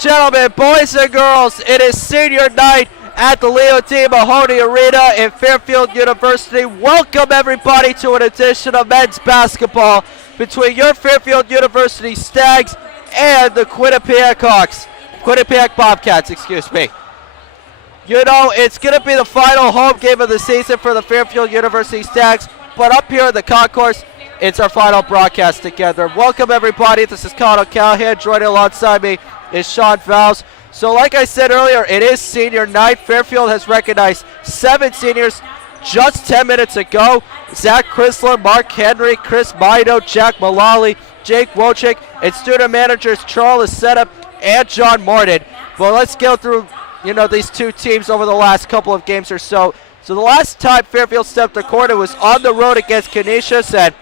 gentlemen, boys and girls, it is senior night at the Leo D. Mahoney Arena in Fairfield University. Welcome everybody to an edition of men's basketball between your Fairfield University Stags and the Quinnipiac Bobcats, excuse me. You know, it's going to be the final home game of the season for the Fairfield University Stags, but up here in the concourse, it's our final broadcast together. Welcome everybody, this is Colin O'Callahan. Joining alongside me is Sean Fowles. So like I said earlier, it is senior night. Fairfield has recognized 7 seniors just 10 minutes ago. Zach Chrysler, Mark Henry, Chris Mido, Jack Mullally, Jake Wojcik, and student managers Charles Setup and John Martin. Well, let's go through, these two teams over the last couple of games or so. So the last time Fairfield stepped the court, it was on the road against Quinnipiac, and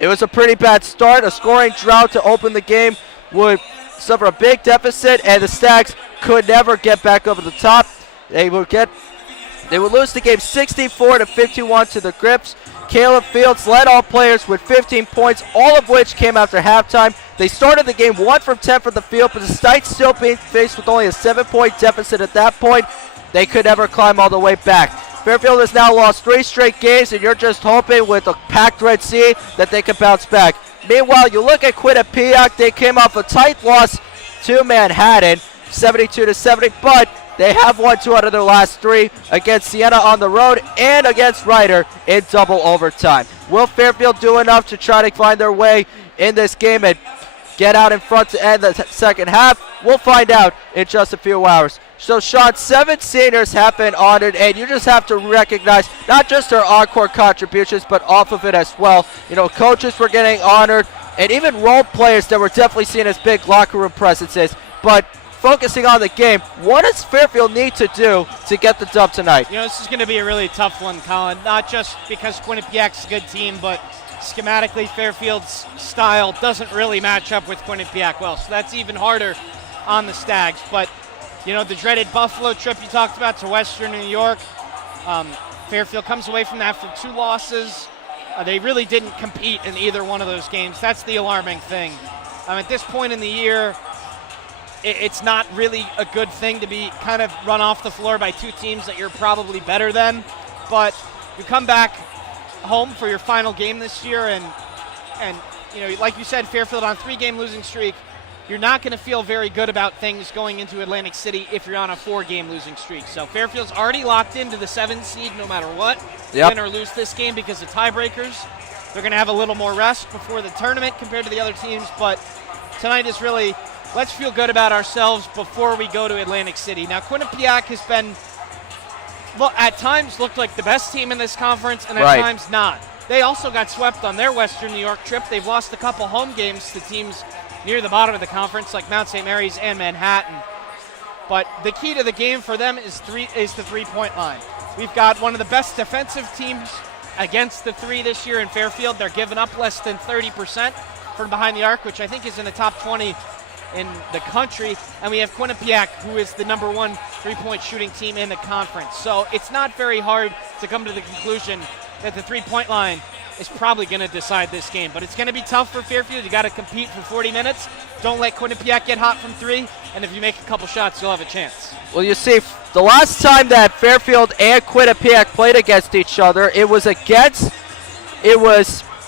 it was a pretty bad start. A scoring drought to open the game would suffer a big deficit, and the Stags could never get back over the top. They would lose the game 64-51 to the Grips. Caleb Fields led all players with 15 points, all of which came after halftime. They started the game 1 from 10 from the field, but despite still being faced with only a 7-point deficit at that point, they could never climb all the way back. Fairfield has now lost 3 straight games, and you're just hoping with a packed Red Sea that they can bounce back. Meanwhile, you look at Quinnipiac, they came off a tight loss to Manhattan, 72-70, but they have won 2 out of their last 3 against Siena on the road and against Ryder in double overtime. Will Fairfield do enough to try to find their way in this game and get out in front to end the second half? We'll find out in just a few hours. So, Sean, 7 seniors have been honored, and you just have to recognize not just their on-court contributions, but off of it as well. Coaches were getting honored, and even role players that were definitely seen as big locker room presences. But focusing on the game, what does Fairfield need to do to get the dub tonight? This is going to be a really tough one, Colin, not just because Quinnipiac's a good team, but schematically Fairfield's style doesn't really match up with Quinnipiac well, so that's even harder on the Stags. But the dreaded Buffalo trip you talked about to Western New York, Fairfield comes away from that for 2 losses. They really didn't compete in either one of those games. That's the alarming thing. At this point in the year, it's not really a good thing to be kind of run off the floor by 2 teams that you're probably better than. But you come back home for your final game this year, and like you said, Fairfield on 3-game losing streak. You're not going to feel very good about things going into Atlantic City if you're on a 4-game losing streak. So Fairfield's already locked into the 7th seed no matter what. Yep. Win or lose this game because of tiebreakers. They're going to have a little more rest before the tournament compared to the other teams. But tonight is really, let's feel good about ourselves before we go to Atlantic City. Now, Quinnipiac has been, at times looked like the best team in this conference, and at times not. They also got swept on their Western New York trip. They've lost a couple home games to teams near the bottom of the conference, like Mount St. Mary's and Manhattan. But the key to the game for them is the 3-point line. We've got one of the best defensive teams against the 3 this year in Fairfield. They're giving up less than 30% from behind the arc, which I think is in the top 20 in the country. And we have Quinnipiac, who is the number 1 3-point shooting team in the conference. So it's not very hard to come to the conclusion that the 3-point line is probably going to decide this game. But it's going to be tough for Fairfield. You got to compete for 40 minutes. Don't let Quinnipiac get hot from 3. And if you make a couple shots, you'll have a chance. Well, you see, the last time that Fairfield and Quinnipiac played against each other, let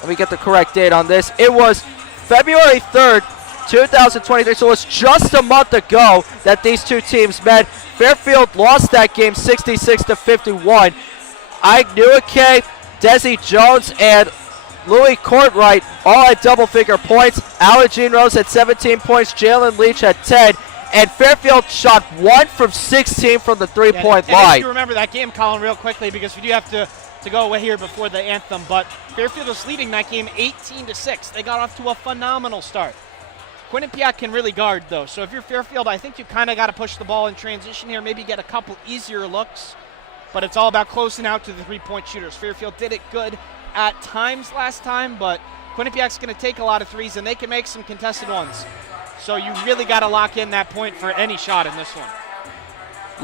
me get the correct date on this. It was February 3rd, 2023. So it's just a month ago that these two teams met. Fairfield lost that game 66-51. Ike Newake, Desi Jones, and Louis Courtwright all had double-figure points. Alan Jean Rose had 17 points. Jalen Leach had 10. And Fairfield shot 1 from 16 from the 3-point line. If you remember that game, Colin, real quickly, because we do have to go away here before the anthem. But Fairfield was leading that game 18-6. They got off to a phenomenal start. Quinnipiac can really guard, though. So if you're Fairfield, I think you kind of got to push the ball in transition here, maybe get a couple easier looks. But it's all about closing out to the 3-point shooters. Fairfield did it good at times last time, but Quinnipiac's going to take a lot of 3s, and they can make some contested ones. So you really got to lock in that point for any shot in this one.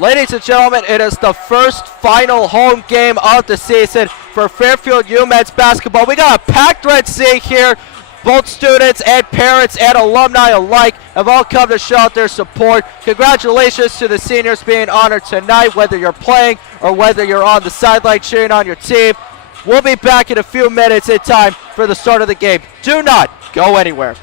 Ladies and gentlemen, it is the first final home game of the season for Fairfield UMen's basketball. We got a packed Red Sea here Both students and parents and alumni alike have all come to show out their support. Congratulations to the seniors being honored tonight, whether you're playing or whether you're on the sideline cheering on your team. We'll be back in a few minutes in time for the start of the game. Do not go anywhere.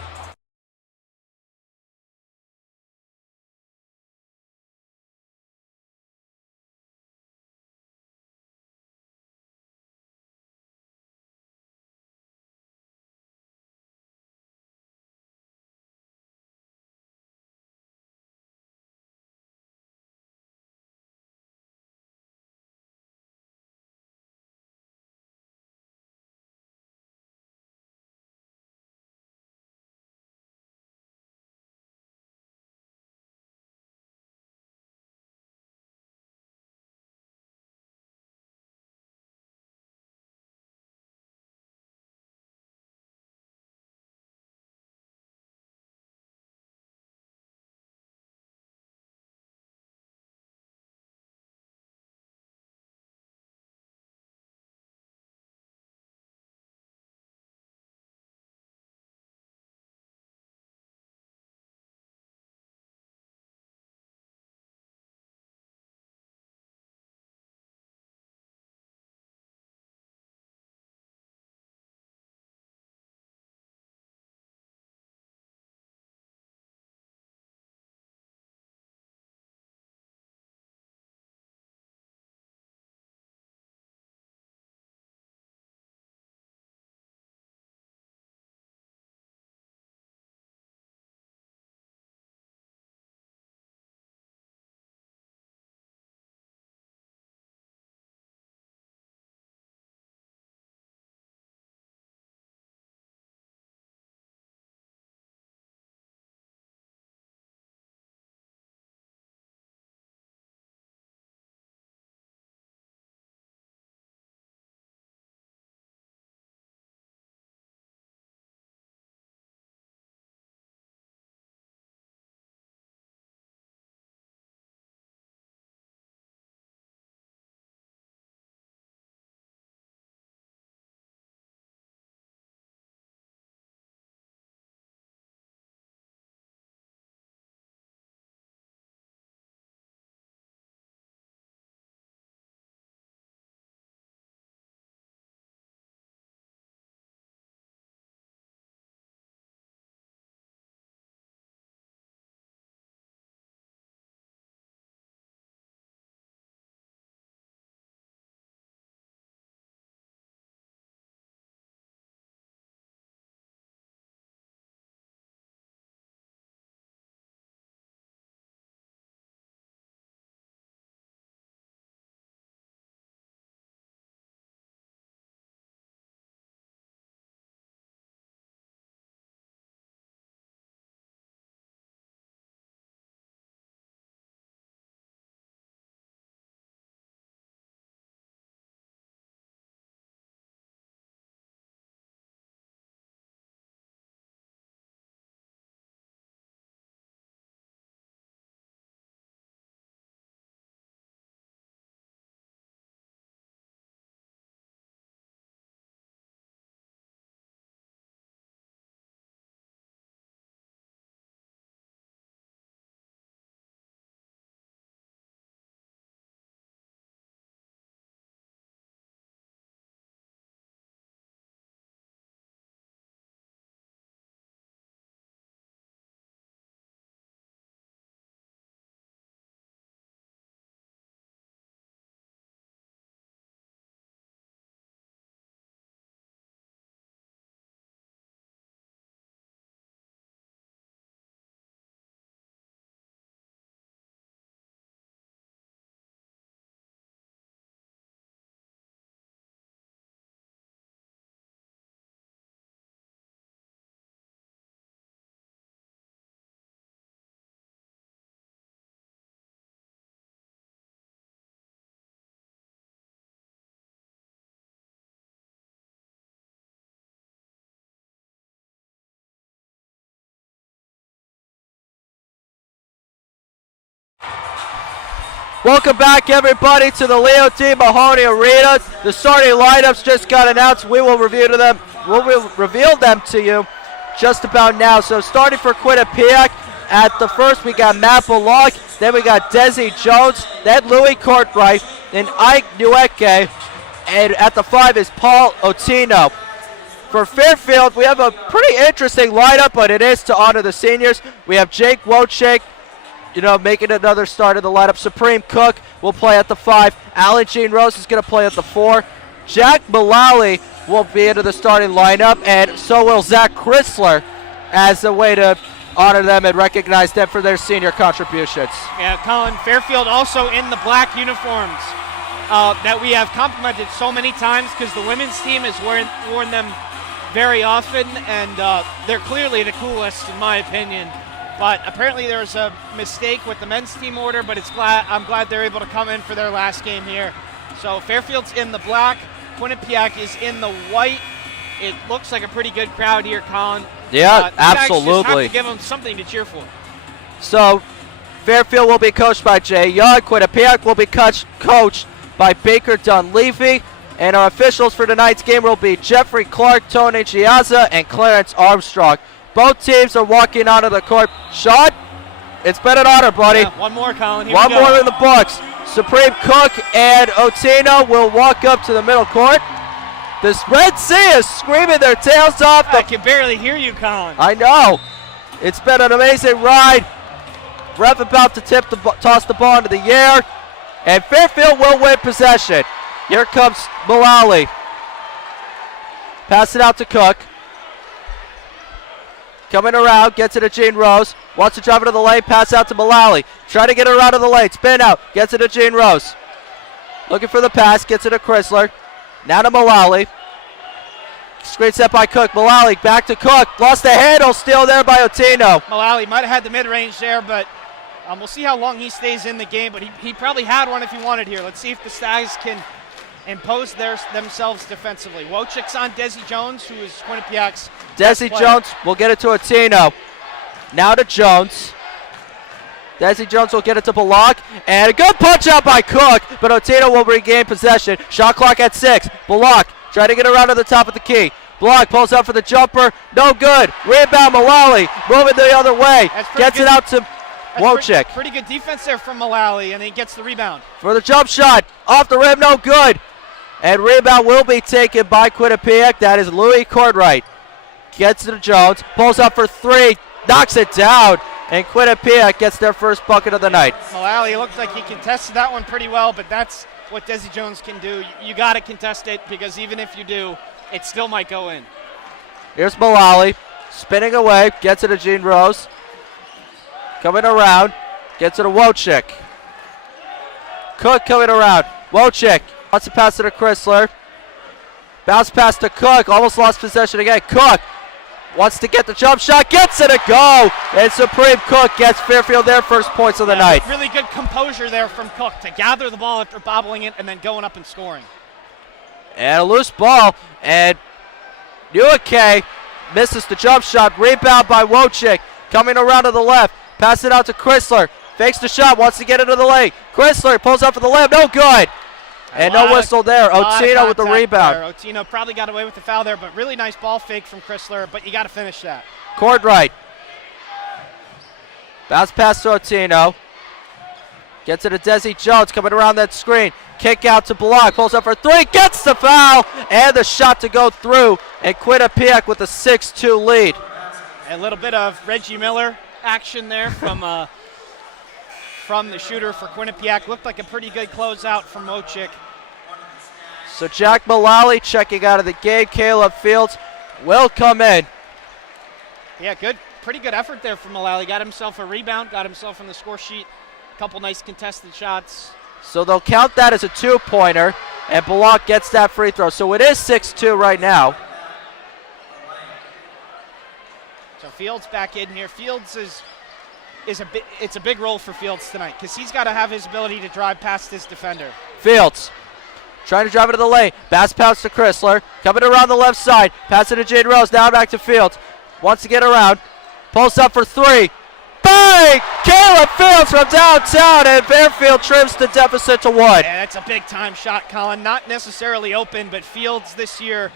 Welcome back, everybody, to the Leo T. Mahoney Arena. The starting lineups just got announced. We will reveal them to you just about now. So starting for Quinnipiac, at the first we got Matt Bullock, then we got Desi Jones, then Louis Courtwright, then Ike Nueke, and at the 5 is Paul Otino. For Fairfield, we have a pretty interesting lineup, but it is to honor the seniors. We have Jake Wojcik, making another start in the lineup. Supreme Cook will play at the 5. Alan Jean Rose is going to play at the 4. Jack Mullally will be into the starting lineup, and so will Zach Chrysler as a way to honor them and recognize them for their senior contributions. Yeah, Colin, Fairfield also in the black uniforms that we have complimented so many times because the women's team has worn them very often, and they're clearly the coolest in my opinion. But apparently there's a mistake with the men's team order, but I'm glad they're able to come in for their last game here. So Fairfield's in the black, Quinnipiac is in the white. It looks like a pretty good crowd here, Colin. Yeah, absolutely. Just have to give them something to cheer for. So Fairfield will be coached by Jay Young. Quinnipiac will be coached by Baker Dunleavy. And our officials for tonight's game will be Jeffrey Clark, Tony Giazza, and Clarence Armstrong. Both teams are walking onto the court. Sean, it's been an honor, buddy. Yeah, one more, Colin. Here one more in the books. Supreme Cook and Otino will walk up to the middle court. This Red Sea is screaming their tails off. I can barely hear you, Colin. I know. It's been an amazing ride. Ref about to toss the ball into the air. And Fairfield will win possession. Here comes Mullally. Pass it out to Cook. Coming around, gets it to Gene Rose. Wants to drive it to the lane, pass out to Mullally. Trying to get it around to the lane, spin out, gets it to Gene Rose. Looking for the pass, gets it to Chrysler. Now to Mullally. Screen set by Cook. Mullally back to Cook. Lost the handle, still there by Otino. Mullally might have had the mid-range there, but we'll see how long he stays in the game. But he probably had one if he wanted here. Let's see if the Stags can impose themselves defensively. Wojcik's on Desi Jones, who is Quinnipiac's Desi Jones will get it to Otino. Now to Jones. Desi Jones will get it to Bullock, and a good punch out by Cook, but Otino will regain possession. Shot clock at 6. Bullock trying to get around to the top of the key. Bullock pulls up for the jumper, no good. Rebound Mullally, moving the other way. Gets it out to Wojcik. Pretty good defense there from Mullally, and he gets the rebound. For the jump shot, off the rim, no good. And rebound will be taken by Quinnipiac. That is Louis Courtwright. Gets it to Jones, pulls up for 3, knocks it down. And Quinnipiac gets their first bucket of the night. Mullally looks like he contested that one pretty well, but that's what Desi Jones can do. You got to contest it, because even if you do, it still might go in. Here's Mullally, spinning away, gets it to Gene Rose. Coming around, gets it to Wojcik. Cook coming around. Wojcik wants to pass it to Chrysler. Bounce pass to Cook, almost lost possession again. Cook wants to get the jump shot, gets it a go, and Supreme Cook gets Fairfield their first points of the night. Really good composure there from Cook to gather the ball after bobbling it and then going up and scoring. And a loose ball, and Nueke misses the jump shot. Rebound by Wojcik, coming around to the left. Pass it out to Chrysler, fakes the shot, wants to get into the lane. Chrysler pulls up for the layup, no good. And no whistle there. Otino with the rebound. Otino probably got away with the foul there, but really nice ball fake from Chrysler, but you got to finish that. Courtwright. Bounce pass to Otino. Gets it to Desi Jones coming around that screen. Kick out to Bullock. Pulls up for 3. Gets the foul. And the shot to go through. And Quinnipiac with a 6-2 lead. A little bit of Reggie Miller action there from the shooter for Quinnipiac. Looked like a pretty good closeout from Wojcik. So Jack Mullally checking out of the game. Caleb Fields will come in. Yeah, pretty good effort there from Mullally. Got himself a rebound, got himself on the score sheet. A couple nice contested shots. So they'll count that as a 2-pointer, and Bullock gets that free throw. So it is 6-2 right now. So Fields back in here. Fields it's a big role for Fields tonight, because he's got to have his ability to drive past his defender. Fields trying to drive it to the lane. Pass to Chrysler. Coming around the left side. Pass it to Jade Rose. Now back to Fields. Wants to get around. Pulls up for 3. Bang! Caleb Fields from downtown, and Fairfield trims the deficit to 1. Yeah, that's a big time shot, Colin. Not necessarily open, but Fields this year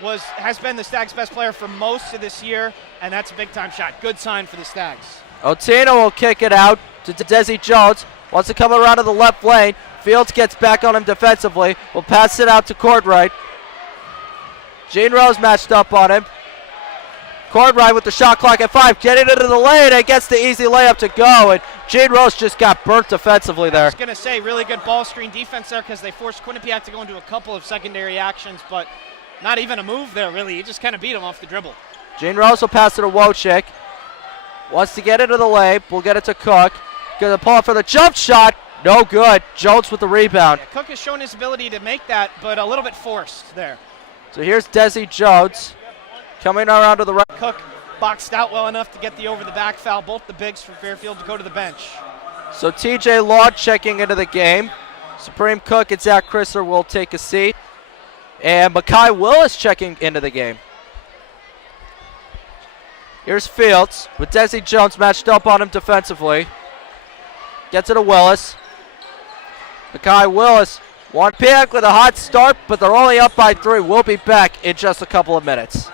has been the Stags' best player for most of this year, and that's a big-time shot. Good sign for the Stags. Otino will kick it out to Desi Jones. Wants to come around to the left lane. Fields gets back on him defensively. Will pass it out to Cordwright. Gene Rose matched up on him. Cordwright with the shot clock at 5. Getting into the lane and gets the easy layup to go. And Gene Rose just got burnt defensively there. I was going to say, really good ball screen defense there because they forced Quinnipiac to go into a couple of secondary actions, but not even a move there, really. He just kind of beat him off the dribble. Gene Rose will pass it to Wojcik. Wants to get into the lane. We'll get it to Cook. Going to pull for the jump shot. No good. Jones with the rebound. Yeah, Cook has shown his ability to make that, but a little bit forced there. So here's Desi Jones coming around to the right. Cook boxed out well enough to get the over-the-back foul. Both the bigs from Fairfield to go to the bench. So TJ Law checking into the game. Supreme Cook and Zach Chrysler will take a seat. And Makai Willis checking into the game. Here's Fields with Desi Jones matched up on him defensively. Gets it to Willis. Makai Willis, one pick with a hot start, but they're only up by 3. We'll be back in just a couple of minutes.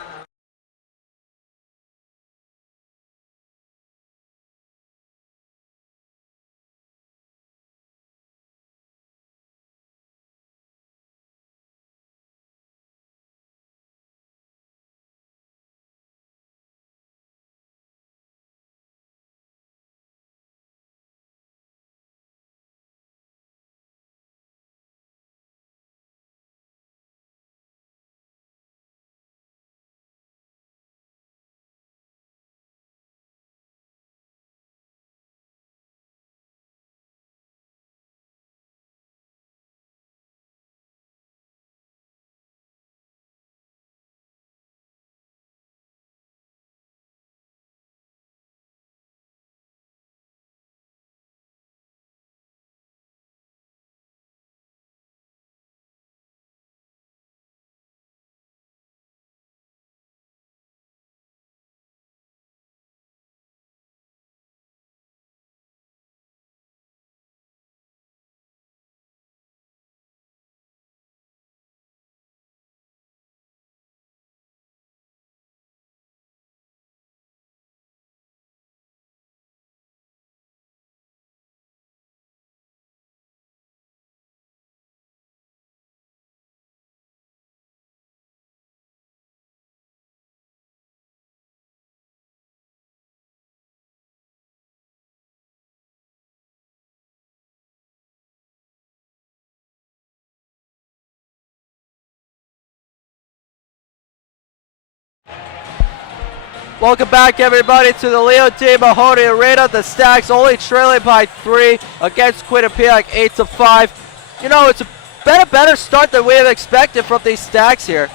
Welcome back, everybody, to the Leo T. Mahoney Arena. The Stags only trailing by 3 against Quinnipiac, 8-5. You know, it's been a better start than we have expected from these Stags here.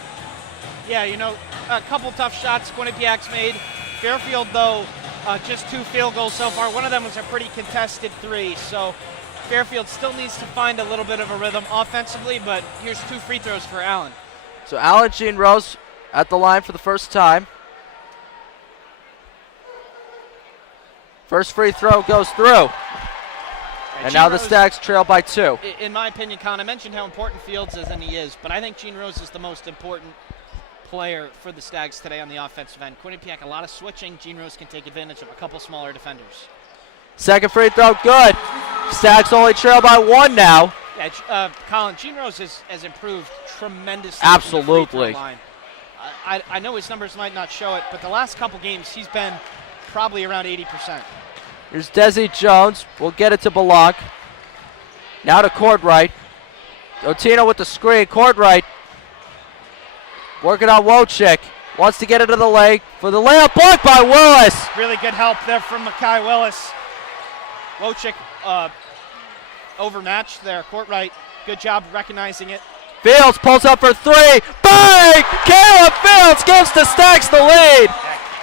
Yeah, you know, a couple tough shots Quinnipiac's made. Fairfield, though, just 2 field goals so far. One of them was a pretty contested 3, so Fairfield still needs to find a little bit of a rhythm offensively, but here's 2 free throws for Allen. So Allen Gene Rose at the line for the first time. First free throw goes through. And now the Stags trail by 2. In my opinion, Colin, I mentioned how important Fields is, and he is, but I think Gene Rose is the most important player for the Stags today on the offensive end. Quinnipiac, a lot of switching. Gene Rose can take advantage of a couple smaller defenders. Second free throw, good. Stags only trail by 1 now. Yeah, Colin, Gene Rose has improved tremendously. Absolutely. From the free throw line. I know his numbers might not show it, but the last couple games he's been probably around 80%. Here's Desi Jones. We'll get it to Belloc. Now to Cordwright. Otino with the screen. Cordwright working on Wojcik. Wants to get it to the leg for the layup, blocked by Willis. Really good help there from Makai Willis. Wojcik overmatched there. Courtright, good job recognizing it. Fields pulls up for 3. Bang! Caleb Fields gives the Stags the lead.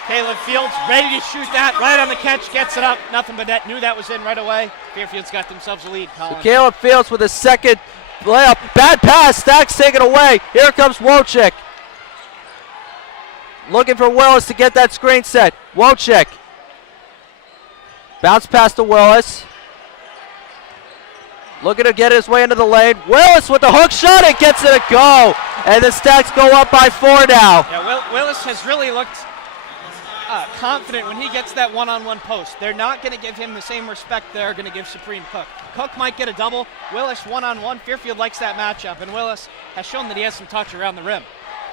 Caleb Fields ready to shoot that, right on the catch, gets it up, nothing but net, knew that was in right away. Fairfield's got themselves a lead, Colin. So Caleb Fields with his second layup, bad pass, Stags taken away. Here comes Wojcik. Looking for Willis to get that screen set. Wojcik. Bounce pass to Willis. looking to get his way into the lane. Willis with the hook shot and gets it a go. And the Stags go up by 4 now. Yeah, Willis has really looked confident when he gets that one-on-one post. They're not going to give him the same respect they're going to give Supreme Cook. Cook might get a double. Willis one-on-one. Fairfield likes that matchup, and Willis has shown that he has some touch around the rim.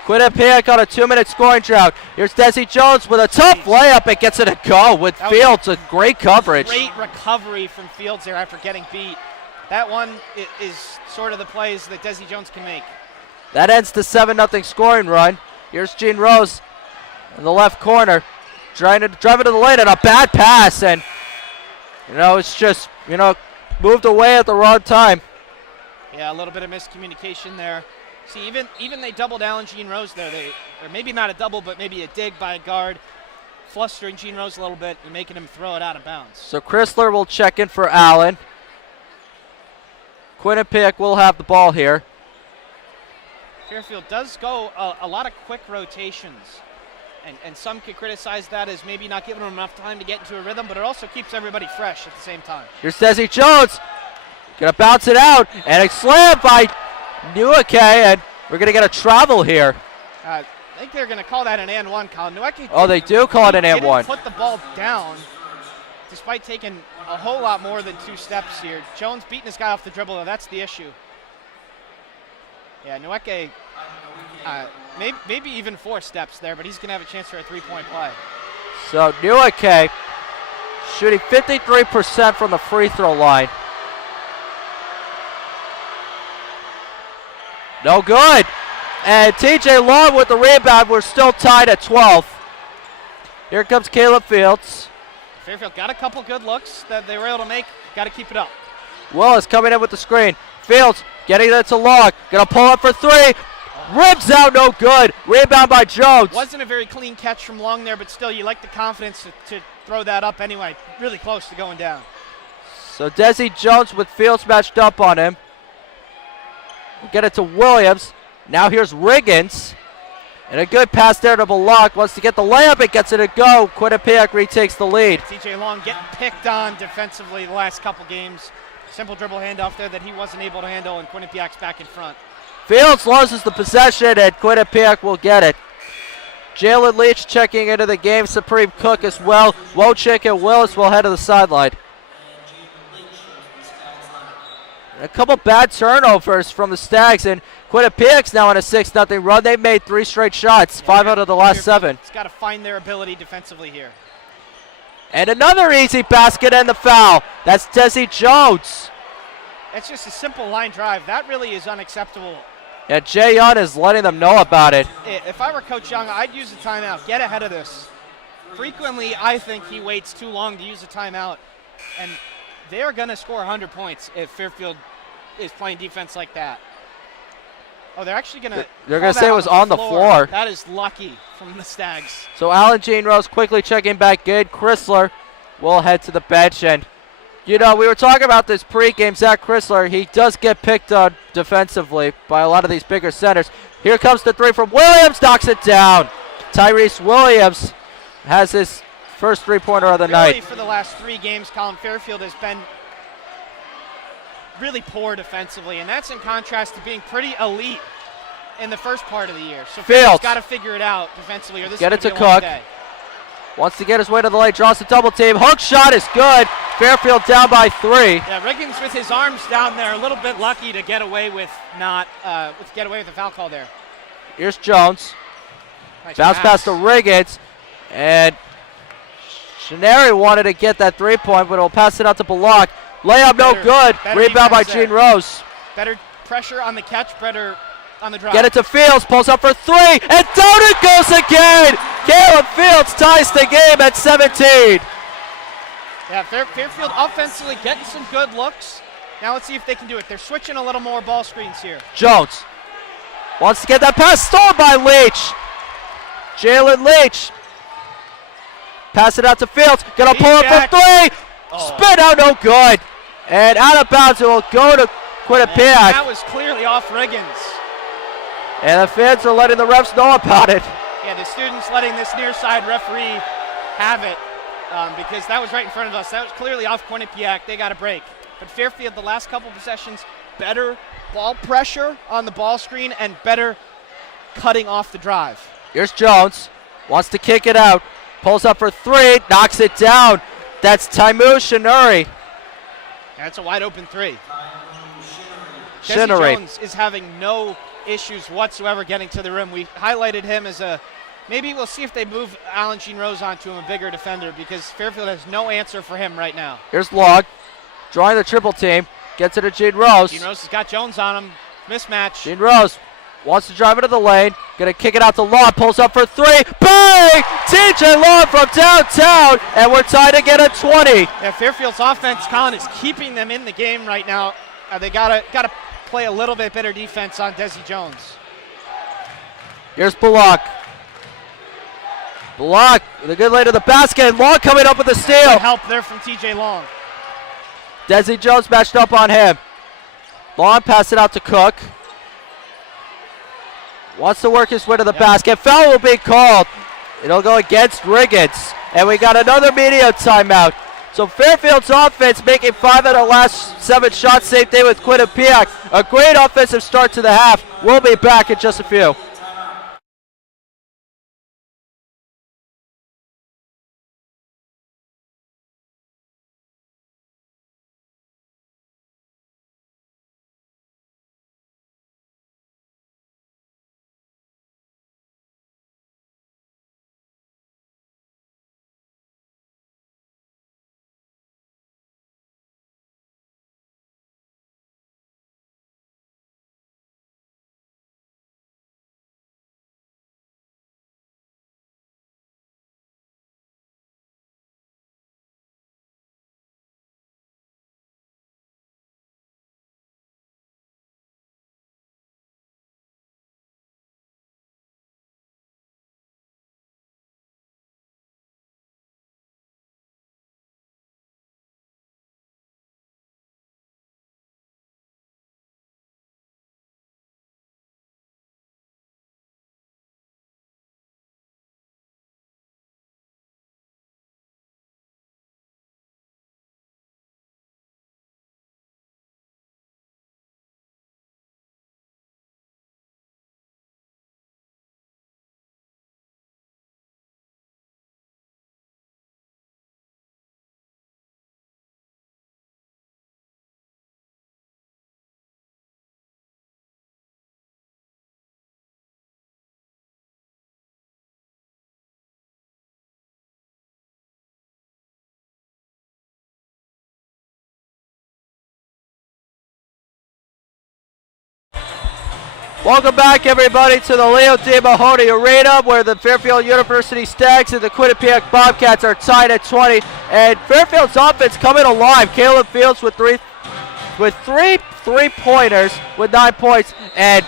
Quinnipiac on a 2-minute scoring drought. Here's Desi Jones with a tough layup and gets it a go with Fields. A great coverage. Great recovery from Fields there after getting beat. That one is sort of the plays that Desi Jones can make. That ends the 7-0 scoring run. Here's Gene Rose in the left corner, trying to drive it to the lane, and a bad pass, and it's just moved away at the wrong time. Yeah, a little bit of miscommunication there. See, even they doubled Allen Gene Rose there. Or maybe not a double, but maybe a dig by a guard, flustering Gene Rose a little bit and making him throw it out of bounds. So Chrysler will check in for Allen. Quinnipiac will have the ball here. Fairfield does go a lot of quick rotations, and some could criticize that as maybe not giving them enough time to get into a rhythm, but it also keeps everybody fresh at the same time. Here's Desi Jones, gonna bounce it out, and a slam by Newake, and we're gonna get a travel here. I think they're gonna call that an and one, Colin. They do call it an and one. Put the ball down, despite taking a whole lot more than 2 steps here. Jones beating this guy off the dribble, though. That's the issue. Yeah, Newake, maybe even 4 steps there, but he's going to have a chance for a 3-point play. So Newake shooting 53% from the free throw line. No good. And TJ Long with the rebound. We're still tied at 12. Here comes Caleb Fields. Fairfield got a couple good looks that they were able to make. Got to keep it up. Willis coming in with the screen. Fields getting it to Long. Gonna pull up for 3. Ribs out, no good. Rebound by Jones. Wasn't a very clean catch from Long there, but still you like the confidence to throw that up anyway. Really close to going down. So Desi Jones with Fields matched up on him. We'll get it to Williams. Now here's Riggins. And a good pass there to Bullock. Wants to get the layup. It gets it a go. Quinnipiac retakes the lead. TJ Long getting picked on defensively the last couple games. Simple dribble handoff there that he wasn't able to handle, and Quinnipiac's back in front. Fields loses the possession, and Quinnipiac will get it. Jalen Leach checking into the game. Supreme Cook as well. Wojcik and Willis will head to the sideline. A couple bad turnovers from the Stags, and Quinnipiac's now on a 6-0 run. They've made 3 straight shots, 5 out of the last 7. It's got to find their ability defensively here. And another easy basket and the foul. That's Desi Jones. It's just a simple line drive. That really is unacceptable. Yeah, Jay Young is letting them know about it. If I were Coach Young, I'd use a timeout. Get ahead of this. Frequently, I think he waits too long to use a timeout. And they are going to score 100 points if Fairfield is playing defense like that. Oh, they're actually going to... They're going to say it was on the floor. That is lucky from the Stags. So Allen Gene Rose quickly checking back in. Chrysler will head to the bench. And, we were talking about this pregame. Zach Chrysler, he does get picked on defensively by a lot of these bigger centers. Here comes the 3 from Williams. Knocks it down. Tyrese Williams has his first 3-pointer of the night. For the last 3 games, Colin, Fairfield has been really poor defensively, and that's in contrast to being pretty elite in the first part of the year. So Field's got to figure it out defensively, or this get is it to Cook. Wants to get his way to the lane, draws the double team. Hook shot is good. Fairfield down by 3. Yeah, Riggins with his arms down there, a little bit lucky to get away with a foul call there. Here's Jones. Nice Bounce pass to Riggins, and Shenary wanted to get that 3-point, but he'll pass it out to Bullock. Layup no good. Rebound by Gene Rose. Better pressure on the catch, better on the drive. Get it to Fields, pulls up for 3, and down it goes again! Caleb Fields ties the game at 17. Yeah, Fairfield offensively getting some good looks. Now let's see if they can do it. They're switching a little more ball screens here. Jones wants to get that pass, stolen by Leach. Jalen Leach. Pass it out to Fields, gonna pull up for 3. Spin out, no good. And out of bounds, it will go to Quinnipiac. That was clearly off Riggins. And the fans are letting the refs know about it. Yeah, the students letting this near side referee have it because that was right in front of us. That was clearly off Quinnipiac. They got a break. but Fairfield the last couple possessions, better ball pressure on the ball screen and better cutting off the drive. Here's Jones, wants to kick it out, pulls up for three, knocks it down. That's Taimu Shinuri. That's a wide open three. Shinuri. Desi Jones is having no issues whatsoever getting to the rim. We highlighted him as maybe we'll see if they move Alan Jean Rose onto him, a bigger defender, because Fairfield has no answer for him right now. Here's Log, drawing the triple team, gets it to Jean Rose. Jean Rose has got Jones on him, mismatch. Jean Rose wants to drive into the lane, gonna kick it out to Log, pulls up for three, bang! TJ Log from downtown, and we're tied again at 20. Yeah, Fairfield's offense, Colin, is keeping them in the game right now. They gotta play a little bit better defense on Desi Jones. Here's Bullock. Bullock with a good lay to the basket. Long coming up with the steal. Good help there from TJ Long. Desi Jones matched up on him. Long pass it out to Cook. Wants to work his way to the basket. Foul will be called. It'll go against Riggins. And we got another media timeout. So Fairfield's offense making 5 out of the last 7 shots. Same thing with Quinnipiac. A great offensive start to the half. We'll be back in just a few. Welcome back, everybody, to the Leo D. Mahoney Arena, where the Fairfield University Stags and the Quinnipiac Bobcats are tied at 20. And Fairfield's offense coming alive. Caleb Fields with three three-pointers with 9 points. And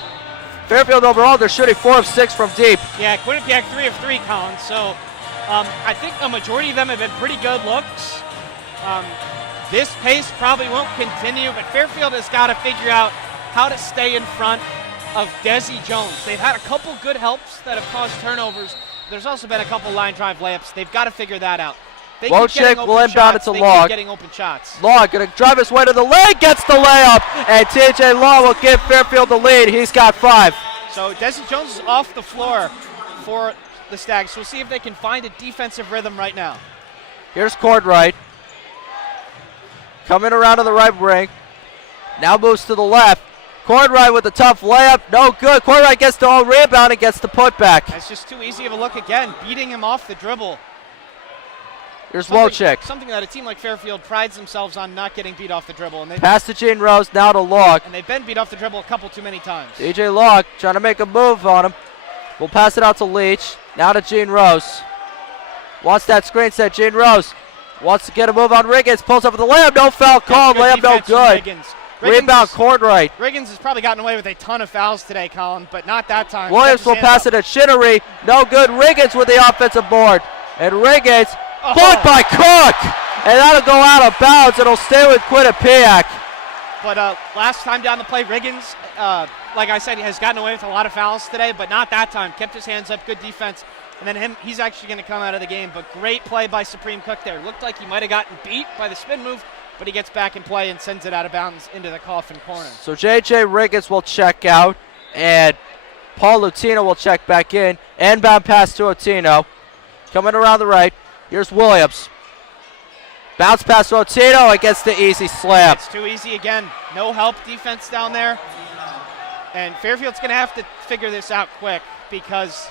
Fairfield overall, they're shooting 4 of 6 from deep. Yeah, Quinnipiac 3 of 3, Colin. So I think a majority of them have been pretty good looks. This pace probably won't continue, but Fairfield has got to figure out how to stay in front of Desi Jones. They've had a couple good helps that have caused turnovers. There's also been a couple line drive layups. They've got to figure that out. They Wojcik will inbound it to Log. Getting open shots. Log going to drive his way to the lane, gets the layup, and TJ Law will give Fairfield the lead. He's got 5. So Desi Jones is off the floor for the Stags. We'll see if they can find a defensive rhythm right now. Here's Cordwright. Coming around to the right wing. Now moves to the left. Cordwright with a tough layup. No good. Cordwright gets the all rebound and gets the putback. That's just too easy of a look again. Beating him off the dribble. Here's Wojcik. Something that a team like Fairfield prides themselves on, not getting beat off the dribble. And pass to Gene Rose, now to Log. And they've been beat off the dribble a couple too many times. DJ Log trying to make a move on him. We'll pass it out to Leach. Now to Gene Rose. Wants that screen set. Gene Rose wants to get a move on Riggins. Pulls up with the layup. No foul called. Layup no good. Rebound Cordwright. Riggins has probably gotten away with a ton of fouls today, Colin, but not that time. Williams will pass it to Shinnery. No good. Riggins with the offensive board. And Riggins, blocked by Cook. And that'll go out of bounds. It'll stay with Quinnipiac. But last time down the play, Riggins, like I said, he has gotten away with a lot of fouls today, but not that time. Kept his hands up, good defense. And then he's actually going to come out of the game. But great play by Supreme Cook there. Looked like he might have gotten beat by the spin move. but he gets back in play and sends it out of bounds into the coffin corner. So J.J. Riggins will check out, and Paul Lutino will check back in. Inbound pass to Otino. Coming around the right. Here's Williams. Bounce pass to Otino. It gets the easy slam. It's too easy again. No help defense down there. And Fairfield's going to have to figure this out quick because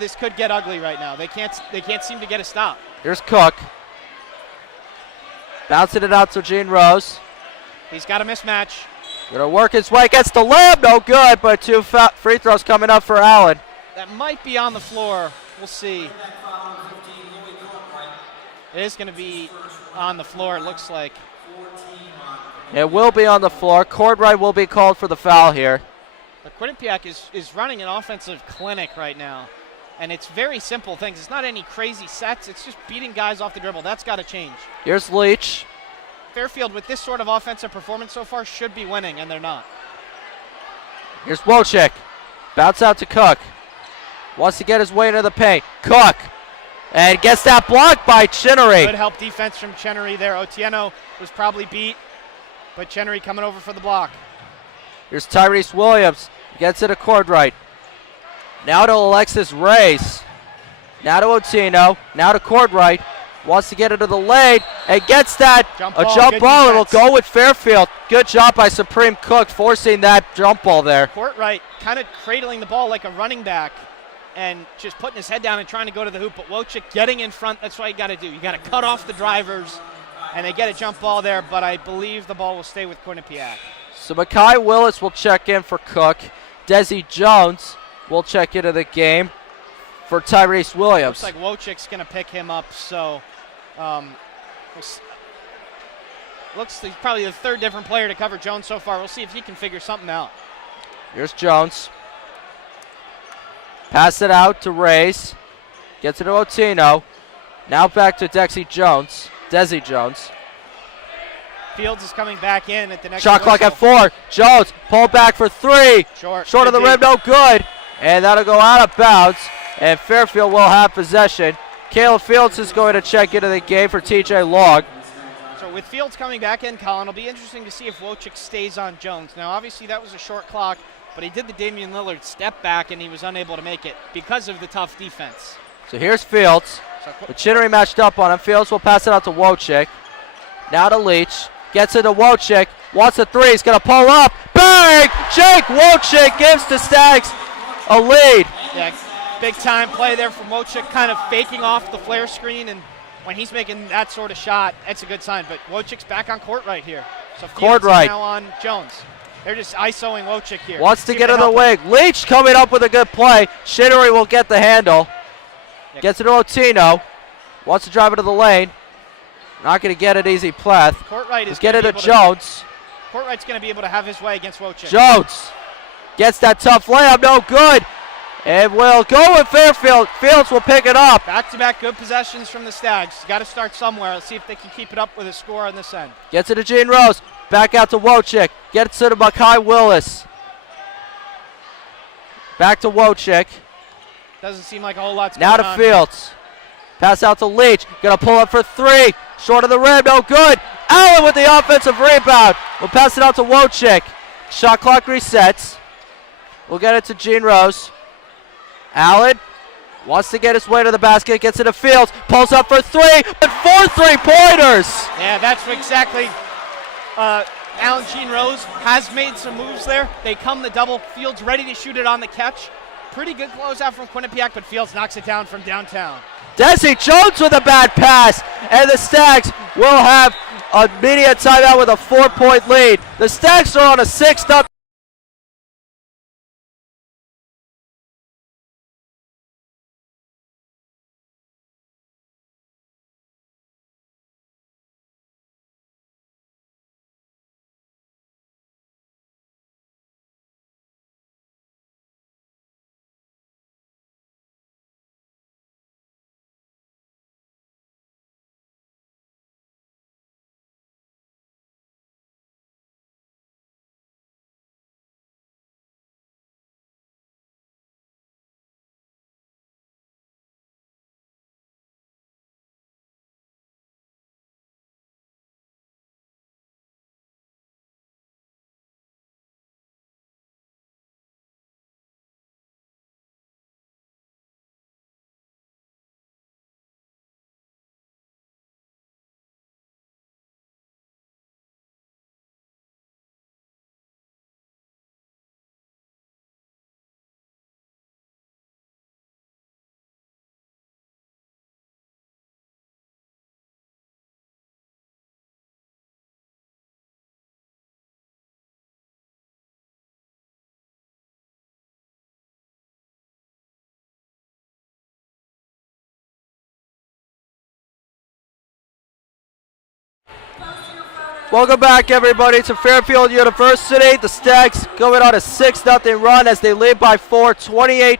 this could get ugly right now. They can't seem to get a stop. Here's Cook. Bouncing it out to Gene Rose. He's got a mismatch. Gonna work his way. Gets the layup. No good, but 2 free throws coming up for Allen. That might be on the floor. We'll see. It is going to be on the floor, it looks like. It will be on the floor. Cordray will be called for the foul here. But Quinnipiac is running an offensive clinic right now. And it's very simple things. It's not any crazy sets. It's just beating guys off the dribble. That's got to change. Here's Leach. Fairfield, with this sort of offensive performance so far, should be winning, and they're not. Here's Wojcik. Bounce out to Cook. Wants to get his way into the paint. Cook. And gets that block by Chinnery. Good help defense from Chinnery there. Otieno was probably beat, but Chinnery coming over for the block. Here's Tyrese Williams. Gets it to Cordray. Now to Alexis Reyes. Now to Otino. Now to Cordray. Wants to get into the lane and gets that. Jump a ball, jump ball. It'll defense. go with Fairfield. Good job by Supreme Cook forcing that jump ball there. Courtright kind of cradling the ball like a running back and just putting his head down and trying to go to the hoop. But Wojcik getting in front, that's what you got to do. You got to cut off the drivers, and they get a jump ball there, but I believe the ball will stay with Quinnipiac. So Mekhi Willis will check in for Cook. Desi Jones will check into the game for Tyrese Williams. Looks like Wojcik's going to pick him up, so looks like probably the third different player to cover Jones so far. We'll see if he can figure something out. Here's Jones. Pass it out to Reyes. Gets it to Otino. Now back to Desi Jones. Fields is coming back in at the next Shot clock whistle. at 4. Jones pulled back for 3. Short of the rim, no good. And that'll go out of bounds. And Fairfield will have possession. Caleb Fields is going to check into the game for TJ Long. So with Fields coming back in, Colin, it'll be interesting to see if Wojcik stays on Jones. Now, obviously, that was a short clock, but he did the Damian Lillard step back, and he was unable to make it because of the tough defense. So here's Fields. With Chinnery matched up on him. Fields will pass it out to Wojcik. Now to Leach. Gets it to Wojcik. Wants a 3. He's going to pull up. Bang! Jake Wojcik gives the Stags a lead. Yeah, big time play there from Wojcik, kind of faking off the flare screen, and when he's making that sort of shot, that's a good sign. But Wojcik's back on court right here. So Fields is now on Jones. They're just ISOing Wojcik here. Wants to get in the wing. Leach coming up with a good play. Chinnery will get the handle. Gets it to Otino. Wants to drive it to the lane. Not going to get it easy. Pleth. Courtright is get it to Jones. Courtright's going to be able to have his way against Wojcik. Jones gets that tough layup. No good. And will go with Fairfield. Fields will pick it up. Back-to-back good possessions from the Stags. Got to start somewhere. Let's see if they can keep it up with a score on this end. Gets it to Gene Rose. Back out to Wojcik. Gets it to Mekhi Willis. Back to Wojcik. Doesn't seem like a whole lot's now going to on Fields. Pass out to Leach. Gonna pull up for 3. Short of the rim. No good. Allen with the offensive rebound. We'll pass it out to Wojcik. Shot clock resets. We'll get it to Gene Rose. Allen wants to get his way to the basket. Gets it to Fields. Pulls up for 3. And 4 3-pointers. Yeah, that's exactly. Allen Gene Rose has made some moves there. They come the double. Fields ready to shoot it on the catch. Pretty good closeout from Quinnipiac, but Fields knocks it down from downtown. Desi Jones with a bad pass, and the Stags will have a media timeout with a 4-point lead. The Stags are on a 6-0 Welcome back, everybody, to Fairfield University. The Stags going on a 6-0 run as they lead by 4, 28-24.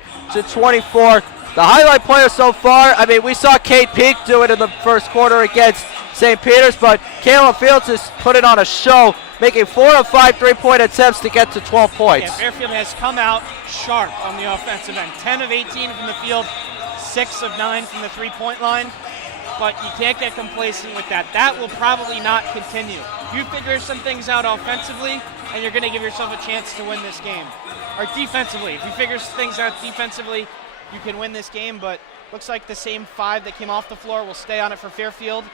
The highlight player so far, I mean, we saw Kate Peak do it in the first quarter against St. Peter's, but Kayla Fields is putting on a show, making 4 of 5 three-point attempts to get to 12 points. Yeah, Fairfield has come out sharp on the offensive end. 10 of 18 from the field, 6 of 9 from the three-point line. But you can't get complacent with that. That will probably not continue. You figure some things out offensively, and you're going to give yourself a chance to win this game. Or defensively. If you figure things out defensively, you can win this game. But looks like the same 5 that came off the floor will stay on it for Fairfield.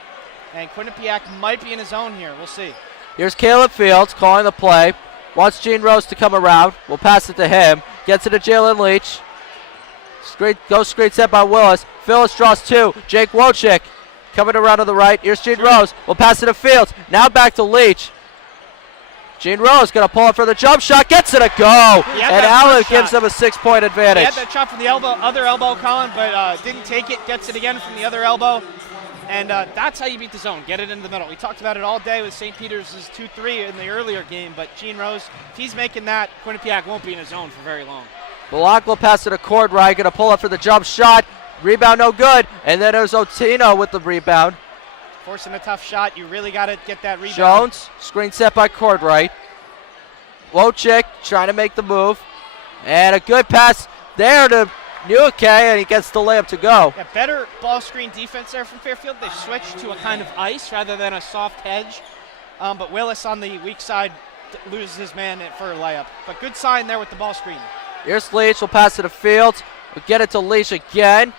And Quinnipiac might be in his own here. We'll see. Here's Caleb Fields calling the play. Wants Gene Rose to come around. We'll pass it to him. Gets it to Jalen Leach. Goes screen set by Willis. Phyllis draws 2. Jake Wojcik coming around to the right. Here's Gene Rose. We'll pass it to Fields. Now back to Leach. Gene Rose going to pull up for the jump shot. Gets it a go. And Allen gives them a 6-point advantage. He had that shot from the other elbow, Colin, but didn't take it. Gets it again from the other elbow. And that's how you beat the zone. Get it in the middle. We talked about it all day with St. Peter's' 2-3 in the earlier game. But Gene Rose, if he's making that, Quinnipiac won't be in his zone for very long. Block will pass it to Cordray, going to pull up for the jump shot. Rebound no good. And then there's Otino with the rebound. Forcing a tough shot. You really got to get that rebound. Jones, screen set by Cordray. Wojcik trying to make the move. And a good pass there to Newke, and he gets the layup to go. Yeah, better ball screen defense there from Fairfield. They've switched to a kind of ice rather than a soft hedge. But Willis on the weak side loses his man for a layup. But good sign there with the ball screen. Here's Leach. We'll pass it to Fields. We'll get it to Leach again.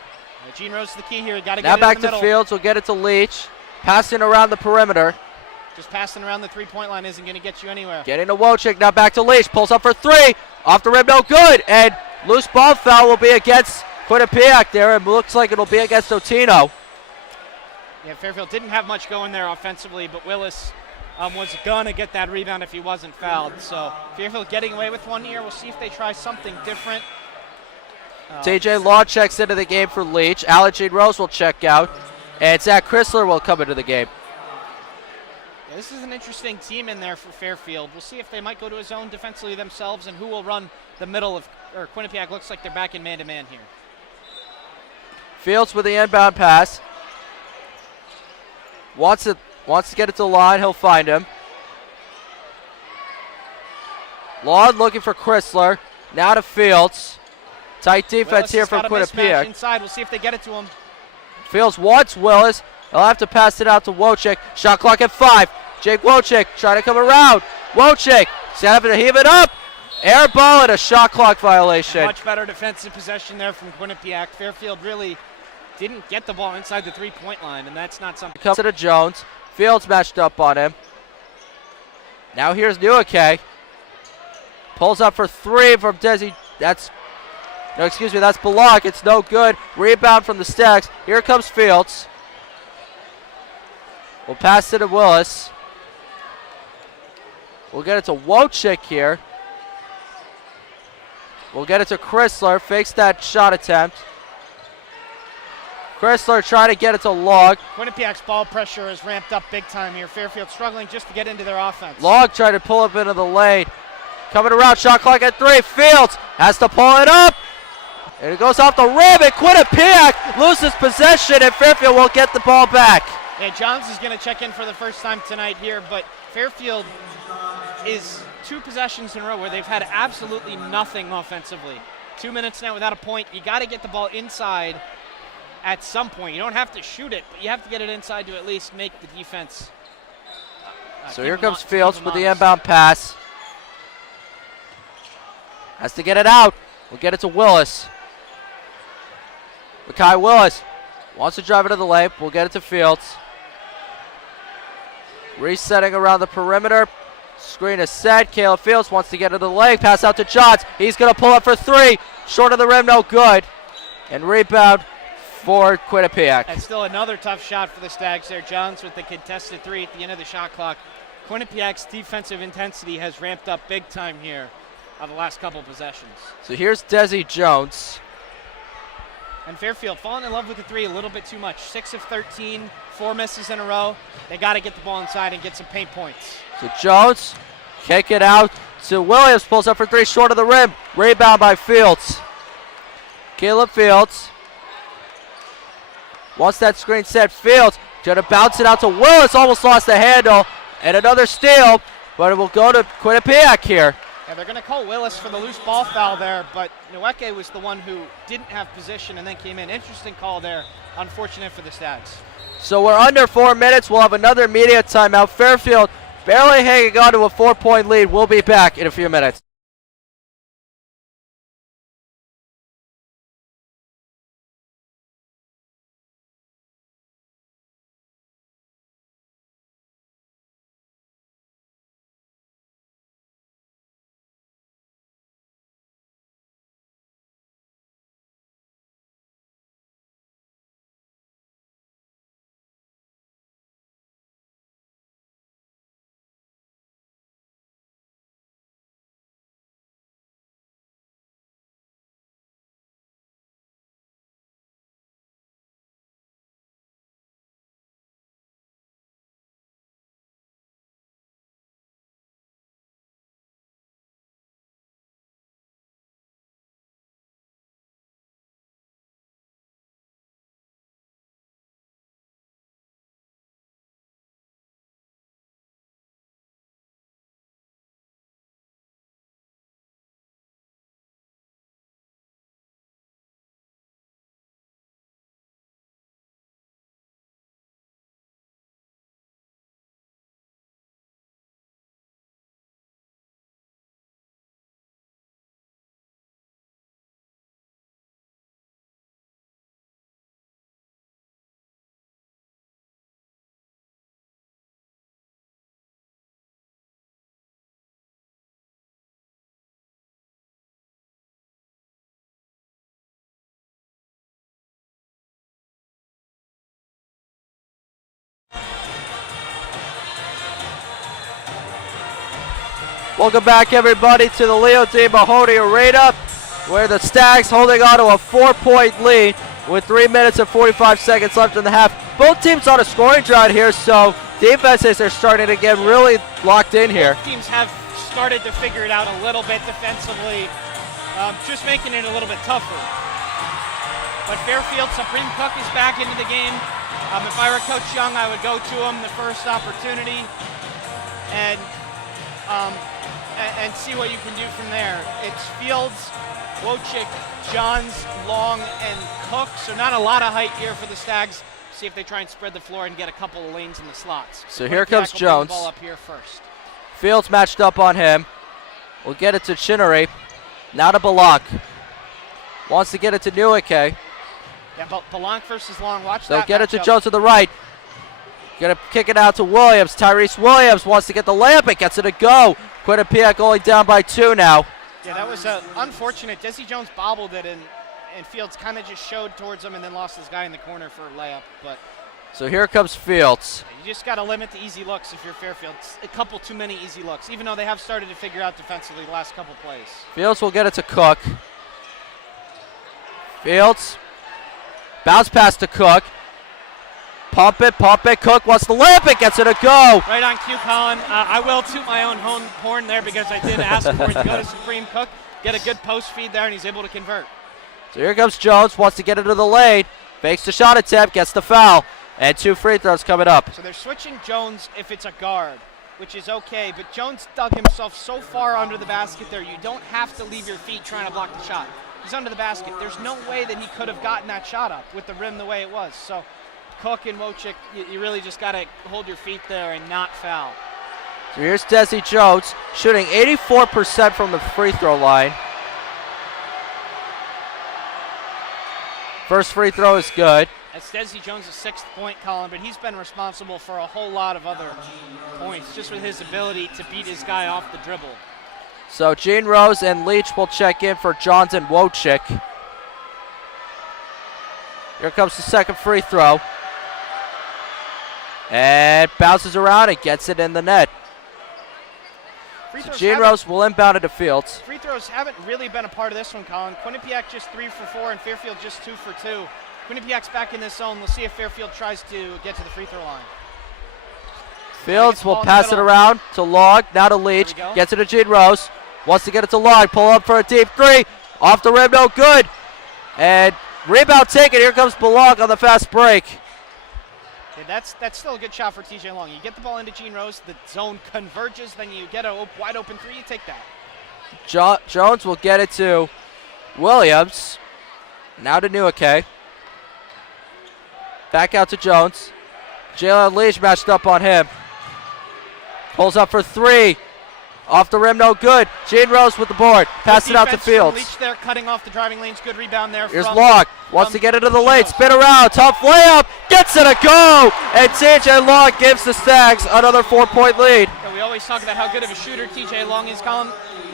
Gene Rose is the key here. Got to get now it back in the to middle. Fields. We'll get it to Leach. Passing around the perimeter. Just passing around the three-point line isn't going to get you anywhere. Getting to Wojcik. Now back to Leach. Pulls up for 3. Off the rim, no good. And loose ball foul will be against Quinnipiac there. It looks like it'll be against Otino. Yeah, Fairfield didn't have much going there offensively, but Willis was going to get that rebound if he wasn't fouled. So Fairfield getting away with one here. We'll see if they try something different. TJ Law checks into the game for Leach. Alan Gene Rose will check out. And Zach Chrysler will come into the game. Yeah, this is an interesting team in there for Fairfield. We'll see if they might go to a zone defensively themselves and who will run the middle of, or Quinnipiac looks like they're back in man-to-man here. Fields with the inbound pass. Wants to get it to Lawn. He'll find him. Lawn looking for Chrysler. Now to Fields. Tight defense here from Quinnipiac. Inside. We'll see if they get it to him. Fields wants Willis. He'll have to pass it out to Wojcik. Shot clock at 5. Jake Wojcik trying to come around. Wojcik having to heave it up. Air ball and a shot clock violation. Much better defensive possession there from Quinnipiac. Fairfield really didn't get the ball inside the three-point line, and that's not something. Comes to Jones. Fields matched up on him. Now here's Newake. Pulls up for 3 from Desi. That's Block. It's no good. Rebound from the Stags. Here comes Fields. We'll pass it to Willis. We'll get it to Wojcik here. We'll get it to Chrysler. Fakes that shot attempt. Chrysler trying to get it to Log. Quinnipiac's ball pressure is ramped up big time here. Fairfield struggling just to get into their offense. Log tried to pull up into the lane. Coming around, shot clock at 3. Fields has to pull it up. And it goes off the rim, and Quinnipiac loses possession, and Fairfield won't get the ball back. Yeah, Johns is going to check in for the first time tonight here, but Fairfield is 2 possessions in a row where they've had absolutely nothing offensively. 2 minutes now without a point. You got to get the ball inside at some point. You don't have to shoot it, but you have to get it inside to at least make the defense. So here comes Fields with the inbound pass. Has to get it out. We'll get it to Willis. Makai Willis wants to drive it to the lane. We'll get it to Fields. Resetting around the perimeter. Screen is set. Caleb Fields wants to get it to the lane. Pass out to Johns. He's going to pull up for 3. Short of the rim, no good. And rebound for Quinnipiac. And still another tough shot for the Stags there. Johns with the contested 3 at the end of the shot clock. Quinnipiac's defensive intensity has ramped up big time here on the last couple possessions. So here's Desi Jones. And Fairfield falling in love with the three a little bit too much. 6 of 13, 4 misses in a row. They got to get the ball inside and get some paint points. So Jones, kick it out to Williams, pulls up for three, short of the rim. Rebound by Fields. Caleb Fields. Once that screen set, Fields gonna bounce it out to Willis, almost lost the handle, and another steal, but it will go to Quinnipiac here. Yeah, they're gonna call Willis for the loose ball foul there, but Nweke was the one who didn't have position and then came in. Interesting call there, unfortunate for the Stags. So we're under 4 minutes, we'll have another immediate timeout. Fairfield barely hanging on to a 4-point lead. We'll be back in a few minutes. Welcome back, everybody, to the Leo D. Mahoney Arena, where the Stags holding on to a 4-point lead with 3 minutes and 45 seconds left in the half. Both teams on a scoring drought here, so defenses are starting to get really locked in here. Both teams have started to figure it out a little bit defensively, just making it a little bit tougher. But Fairfield, Supreme Cook is back into the game. If I were Coach Young, I would go to him the first opportunity and see what you can do from there. It's Fields, Wojcik, Johns, Long, and Cook, so not a lot of height here for the Stags. See if they try and spread the floor and get a couple of lanes in the slots. So here comes Jones. Ball up here first. Fields matched up on him. We'll get it to Chinnery. Now to Balank. Wants to get it to Nweke. Yeah, but Balank versus Long. Watch They'll that. get it to Jones to the right. Gonna kick it out to Williams. Tyrese Williams wants to get the layup. It gets it to go. Quinnipiac only down by 2 now. Yeah, that was unfortunate. Desi Jones bobbled it, and Fields kind of just showed towards him and then lost his guy in the corner for a layup. But so here comes Fields. You just got to limit the easy looks if you're Fairfield. It's a couple too many easy looks, even though they have started to figure out defensively the last couple plays. Fields will get it to Cook. Fields. Bounce pass to Cook. Pump it. Cook wants the layup. It gets it to go. Right on cue, Colin. I will toot my own horn there because I did ask for it to go to Supreme Cook. Get a good post feed there, and he's able to convert. So here comes Jones. Wants to get into the lane. Fakes the shot attempt. Gets the foul. And 2 free throws coming up. So they're switching Jones if it's a guard, which is okay. But Jones dug himself so far under the basket there. You don't have to leave your feet trying to block the shot. He's under the basket. There's no way that he could have gotten that shot up with the rim the way it was. So Cook and Wojcik, you really just got to hold your feet there and not foul. So here's Desi Jones shooting 84% from the free throw line. First free throw is good. That's Desi Jones' 6th point, Colin, but he's been responsible for a whole lot of other points just with his ability to beat his guy off the dribble. So Gene Rose and Leach will check in for Johns and Wojcik. Here comes the second free throw. And bounces around and gets it in the net. So Gene Rose will inbound it to Fields. Free throws haven't really been a part of this one, Colin. Quinnipiac just 3 for 4 and Fairfield just 2 for 2. Quinnipiac's back in this zone. We'll see if Fairfield tries to get to the free throw line. Fields will pass it around to Log, now to Leach. Gets it to Gene Rose. Wants to get it to Log. Pull up for a deep three. Off the rim, no good. And rebound taken. Here comes Balog on the fast break. Yeah, that's still a good shot for TJ Long. You get the ball into Gene Rose, the zone converges, then you get a wide open three, you take that. Jones will get it to Williams. Now to Newake. Back out to Jones. Jalen Leach matched up on him. Pulls up for three. Off the rim, no good. Gene Rose with the board. Pass it out to Fields. Leach there, cutting off the driving lanes. Good rebound there. Here's Locke. Wants to get into the lane. Spin around. Tough layup. Gets it a go. And TJ Long gives the Stags another 4-point lead. Yeah, we always talk about how good of a shooter TJ Long is, Colin,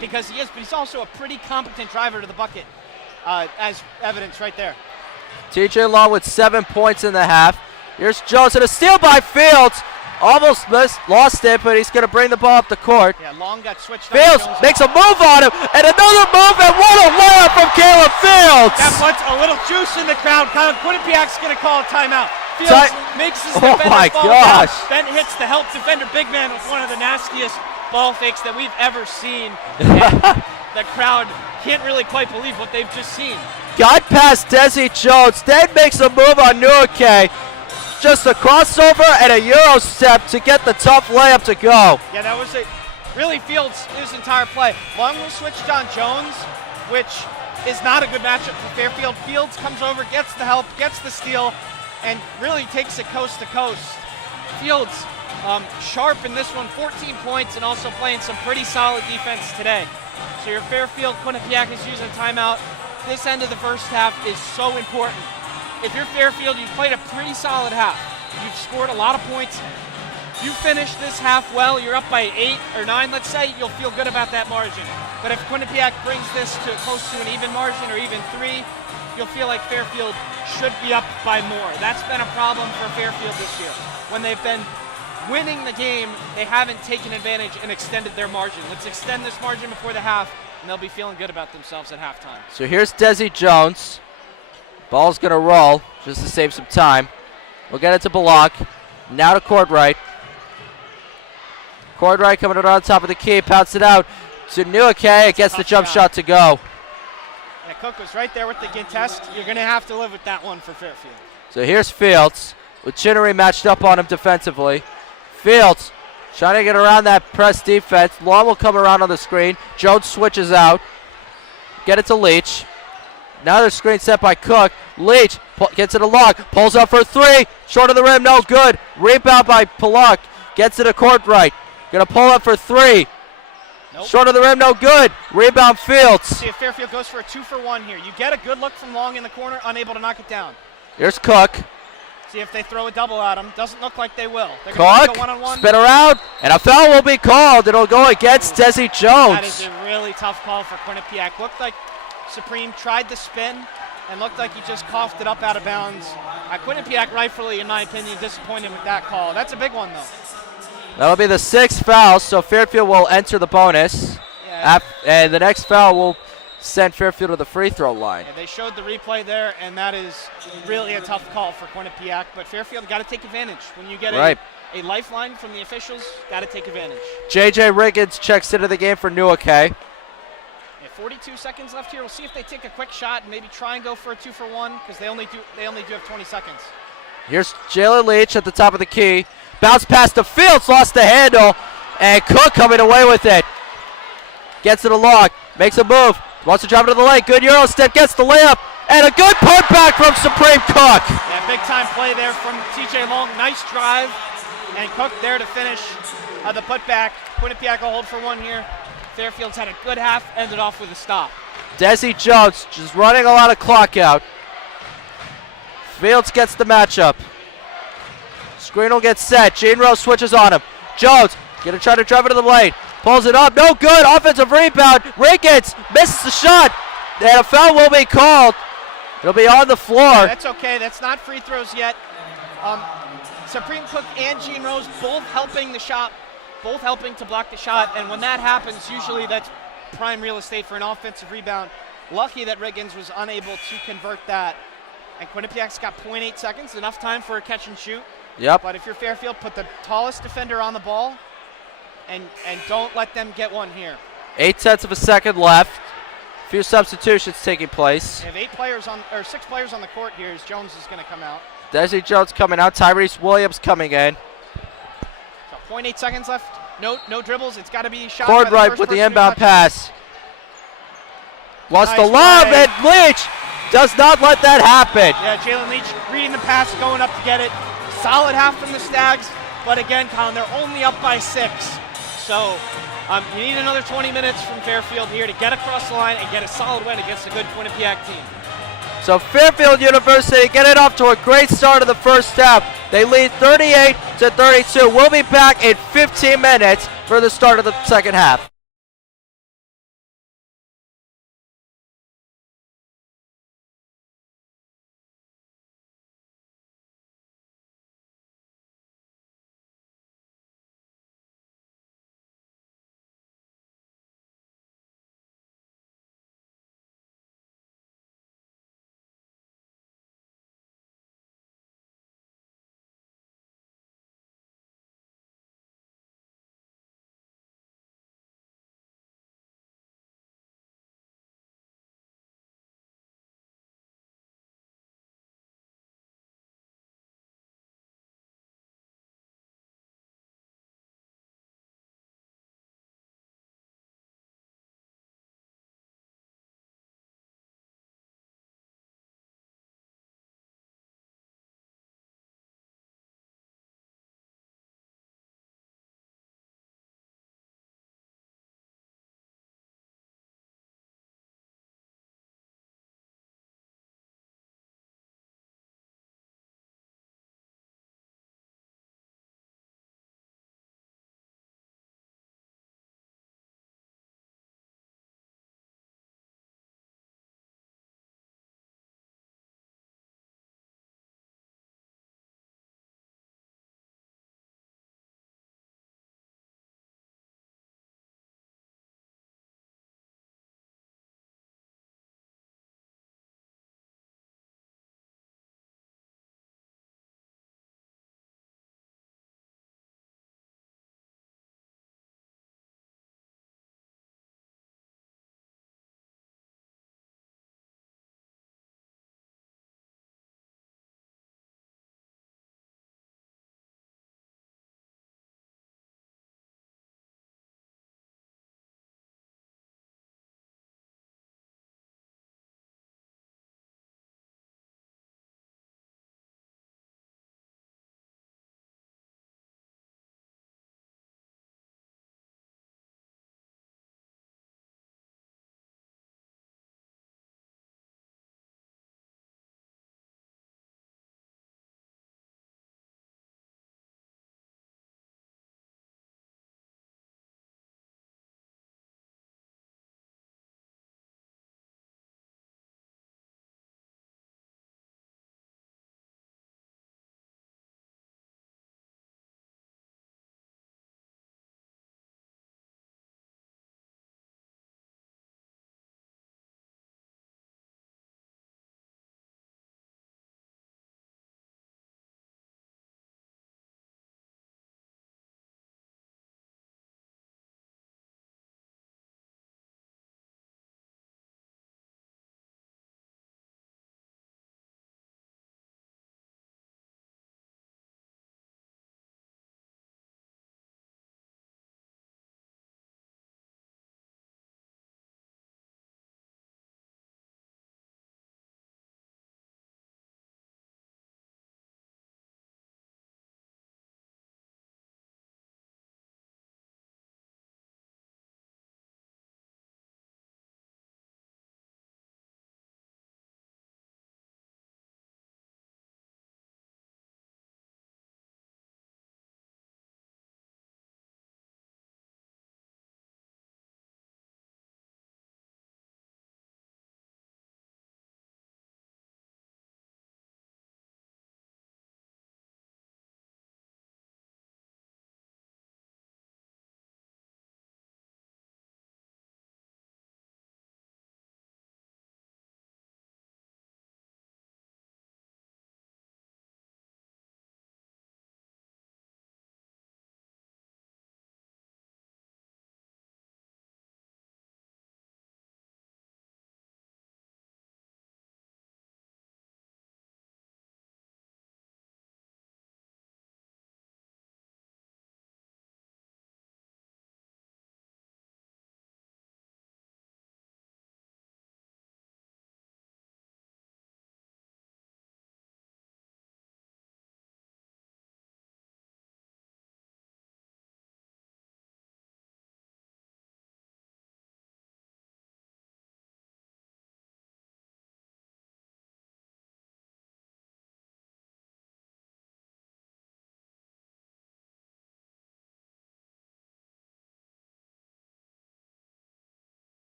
because he is, but he's also a pretty competent driver to the bucket, as evidence right there. TJ Long with 7 points in the half. Here's Jones and a steal by Fields. Almost lost it, but he's going to bring the ball up the court. Yeah, Long got switched. Fields makes a move on him, and another move, and what a layup from Caleb Fields. That puts a little juice in the crowd. Quinnipiac's going to call a timeout. Fields makes his defender fall down, then hits the help defender big man with one of the nastiest ball fakes that we've ever seen. The crowd can't really quite believe what they've just seen. Got past Desi Jones, then makes a move on Newake. Just a crossover and a Euro step to get the tough layup to go. Yeah, that was really Fields, his entire play. Long will switch on Jones, which is not a good matchup for Fairfield. Fields comes over, gets the help, gets the steal, and really takes it coast to coast. Fields sharp in this one, 14 points, and also playing some pretty solid defense today. So your Fairfield, Quinnipiac is using a timeout. This end of the first half is so important. If you're Fairfield, you've played a pretty solid half. You've scored a lot of points. You finish this half well, you're up by 8 or 9, let's say, you'll feel good about that margin. But if Quinnipiac brings this to close to an even margin or even 3, you'll feel like Fairfield should be up by more. That's been a problem for Fairfield this year. When they've been winning the game, they haven't taken advantage and extended their margin. Let's extend this margin before the half, and they'll be feeling good about themselves at halftime. So here's Desi Jones. Ball's going to roll just to save some time. We'll get it to Balak. Now to Cordray. Cordray coming around top of the key. Pounds it out to Newake. Gets the jump shot to go. Yeah, Cook was right there with the contest. You're going to have to live with that one for Fairfield. So here's Fields with Chinnery matched up on him defensively. Fields trying to get around that press defense. Long will come around on the screen. Jones switches out. Get it to Leach. Now there's screen set by Cook. Leach gets it to Locke. Pulls up for three. Short of the rim, no good. Rebound by Palak. Gets it to Courtright. Gonna pull up for three. Nope. Short of the rim, no good. Rebound Fields. See if Fairfield goes for a 2-for-1 here. You get a good look from Long in the corner, unable to knock it down. Here's Cook. See if they throw a double at him. Doesn't look like they will. They're Cook, go one-on-one. spin around, and a foul will be called. It'll go against Desi Jones. That is a really tough call for Quinnipiac. Looked like Supreme tried the spin and looked like he just coughed it up out of bounds. Quinnipiac rightfully, in my opinion, disappointed with that call. That's a big one, though. That'll be the 6th foul, so Fairfield will enter the bonus. Yeah. And the next foul will send Fairfield to the free throw line. Yeah, they showed the replay there, and that is really a tough call for Quinnipiac. But Fairfield got to take advantage. When you get a lifeline from the officials, got to take advantage. J.J. Riggins checks into the game for Newake. 42 seconds left here. We'll see if they take a quick shot and maybe try and go for a 2-for-1 because they only do have 20 seconds. Here's Jalen Leach at the top of the key. Bounce pass to Fields, lost the handle, and Cook coming away with it. Gets it a Log, makes a move, wants to drive it to the lane. Good Euro step, gets the layup, and a good putback from Supreme Cook. Yeah, big time play there from TJ Long. Nice drive, and Cook there to finish the putback. Quinnipiac will hold for one here. Fairfield's had a good half, ended off with a stop. Desi Jones just running a lot of clock out. Fields gets the matchup. Screen will get set. Gene Rose switches on him. Jones gonna try to drive it to the lane. Pulls it up, no good. Offensive rebound. Ricketts misses the shot. And a foul will be called. It'll be on the floor. Yeah, that's okay. That's not free throws yet. Supreme Cook and Gene Rose both helping the shot both helping to block the shot, and when that happens, usually that's prime real estate for an offensive rebound. Lucky that Riggins was unable to convert that. And Quinnipiac's got 0.8 seconds, enough time for a catch and shoot. Yep. But if you're Fairfield, put the tallest defender on the ball and don't let them get one here. 0.8 of a second left. Few substitutions taking place. They have 6 players on the court here as Jones is going to come out. Desi Jones coming out. Tyrese Williams coming in. So 0.8 seconds left. No dribbles. It's got to be shot. Cordright with the inbound pass. Wants Nice to lob, play. and Leach does not let that happen. Yeah, Jalen Leach reading the pass, going up to get it. Solid half from the Stags, but again, Colin, they're only up by 6. So you need another 20 minutes from Fairfield here to get across the line and get a solid win against a good Quinnipiac team. So Fairfield University getting off to a great start of the first half. They lead 38-32. We'll be back in 15 minutes for the start of the second half.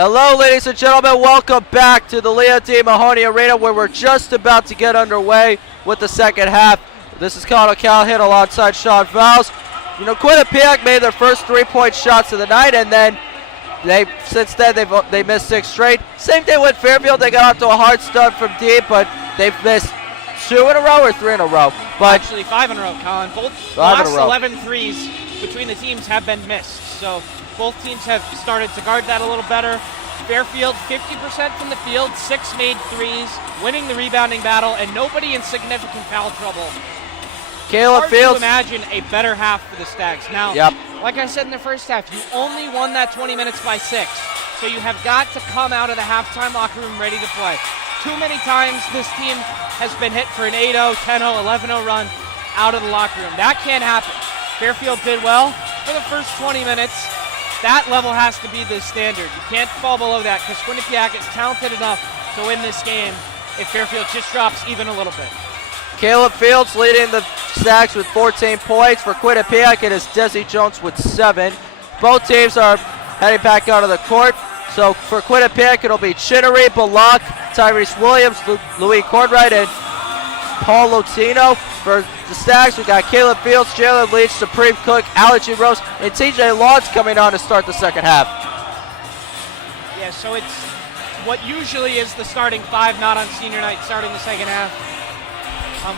Hello, ladies and gentlemen. Welcome back to the Leo T. Mahoney Arena, where we're just about to get underway with the second half. This is Colin O'Callaghan alongside Sean Fowles. You know, Quinnipiac made their first 3-point shots of the night, and then since then they missed 6 straight. Same thing with Fairfield. They got off to a hard start from deep, but they've missed 2 in a row or 3 in a row. But actually 5 in a row, Colin. Both 5 in a last row. 11 threes between the teams have been missed. So both teams have started to guard that a little better. Fairfield 50% from the field, 6 made threes, winning the rebounding battle, and nobody in significant foul trouble. Caleb Hard Fields. to imagine a better half for the Stags. Now, like I said in the first half, you only won that 20 minutes by 6. So you have got to come out of the halftime locker room ready to play. Too many times this team has been hit for an 8-0, 10-0, 11-0 run out of the locker room. That can't happen. Fairfield did well for the first 20 minutes. That level has to be the standard. You can't fall below that because Quinnipiac is talented enough to win this game if Fairfield just drops even a little bit. Caleb Fields leading the Stags with 14 points. For Quinnipiac, it is Desi Jones with 7. Both teams are heading back out of the court. So for Quinnipiac, it'll be Chinnery, Bullock, Tyrese Williams, Louis Cordwright, and Paul Lotino. For the Stags, we got Caleb Fields, Jalen Leach, Supreme Cook, Alex Rose, and TJ Lawrence coming on to start the second half. Yeah, so it's what usually is the starting 5, not on senior night, starting the second half.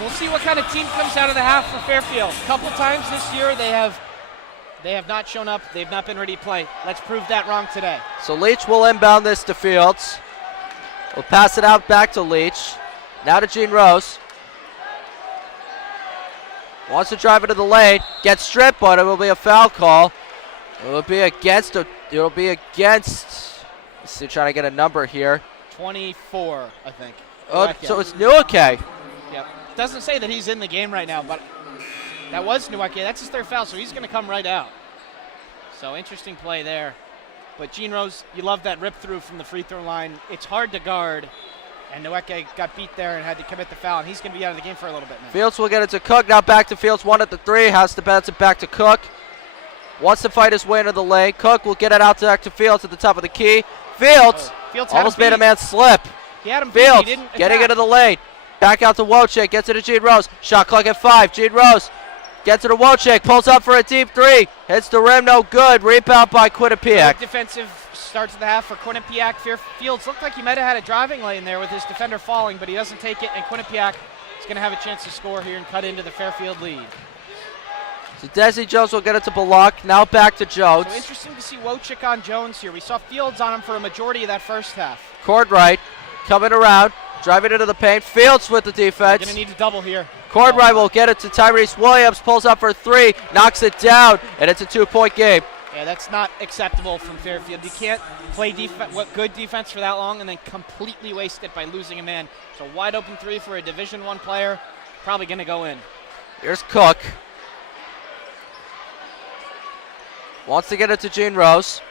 We'll see what kind of team comes out of the half for Fairfield. A couple times this year they have not shown up. They've not been ready to play. Let's prove that wrong today. So Leach will inbound this to Fields. We'll pass it out back to Leach. Now to Gene Rose. Wants to drive into the lane. Gets stripped, but it will be a foul call. It will be against. Let's see, trying to get a number here. 24, I think. Oh, so it's Newake. Yep. Doesn't say that he's in the game right now, but that was Newake. That's his 3rd foul, so he's going to come right out. So interesting play there. But Gene Rose, you love that rip through from the free throw line. It's hard to guard, and Newake got beat there and had to commit the foul, and he's going to be out of the game for a little bit now. Fields will get it to Cook. Now back to Fields. 1 at the 3. Has to bounce it back to Cook. Wants to fight his way into the lane. Cook will get it out back to Fields at the top of the key. Fields almost made a man slip. He had him Fields beat. He didn't getting attack. into the lane. Back out to Wojcik, gets it to Gene Rose. Shot clock at 5. Gene Rose gets it to Wojcik, pulls up for a deep 3. Hits the rim, no good. Rebound by Quinnipiac. Good defensive start to the half for Quinnipiac. Fairfields looked like he might have had a driving lane there with his defender falling, but he doesn't take it, and Quinnipiac is going to have a chance to score here and cut into the Fairfield lead. So Desi Jones will get it to Bullock. Now back to Jones. So interesting to see Wojcik on Jones here. We saw Fields on him for a majority of that first half. Cordwright coming around. Driving into the paint. Fields with the defense. Going to need to double here. Cordwright will get it to Tyrese Williams. Pulls up for 3. Knocks it down. And it's a 2-point game. Yeah, that's not acceptable from Fairfield. You can't play good defense for that long and then completely waste it by losing a man. So wide open 3 for a Division I player. Probably going to go in. Here's Cook. Wants to get it to Gene Rose.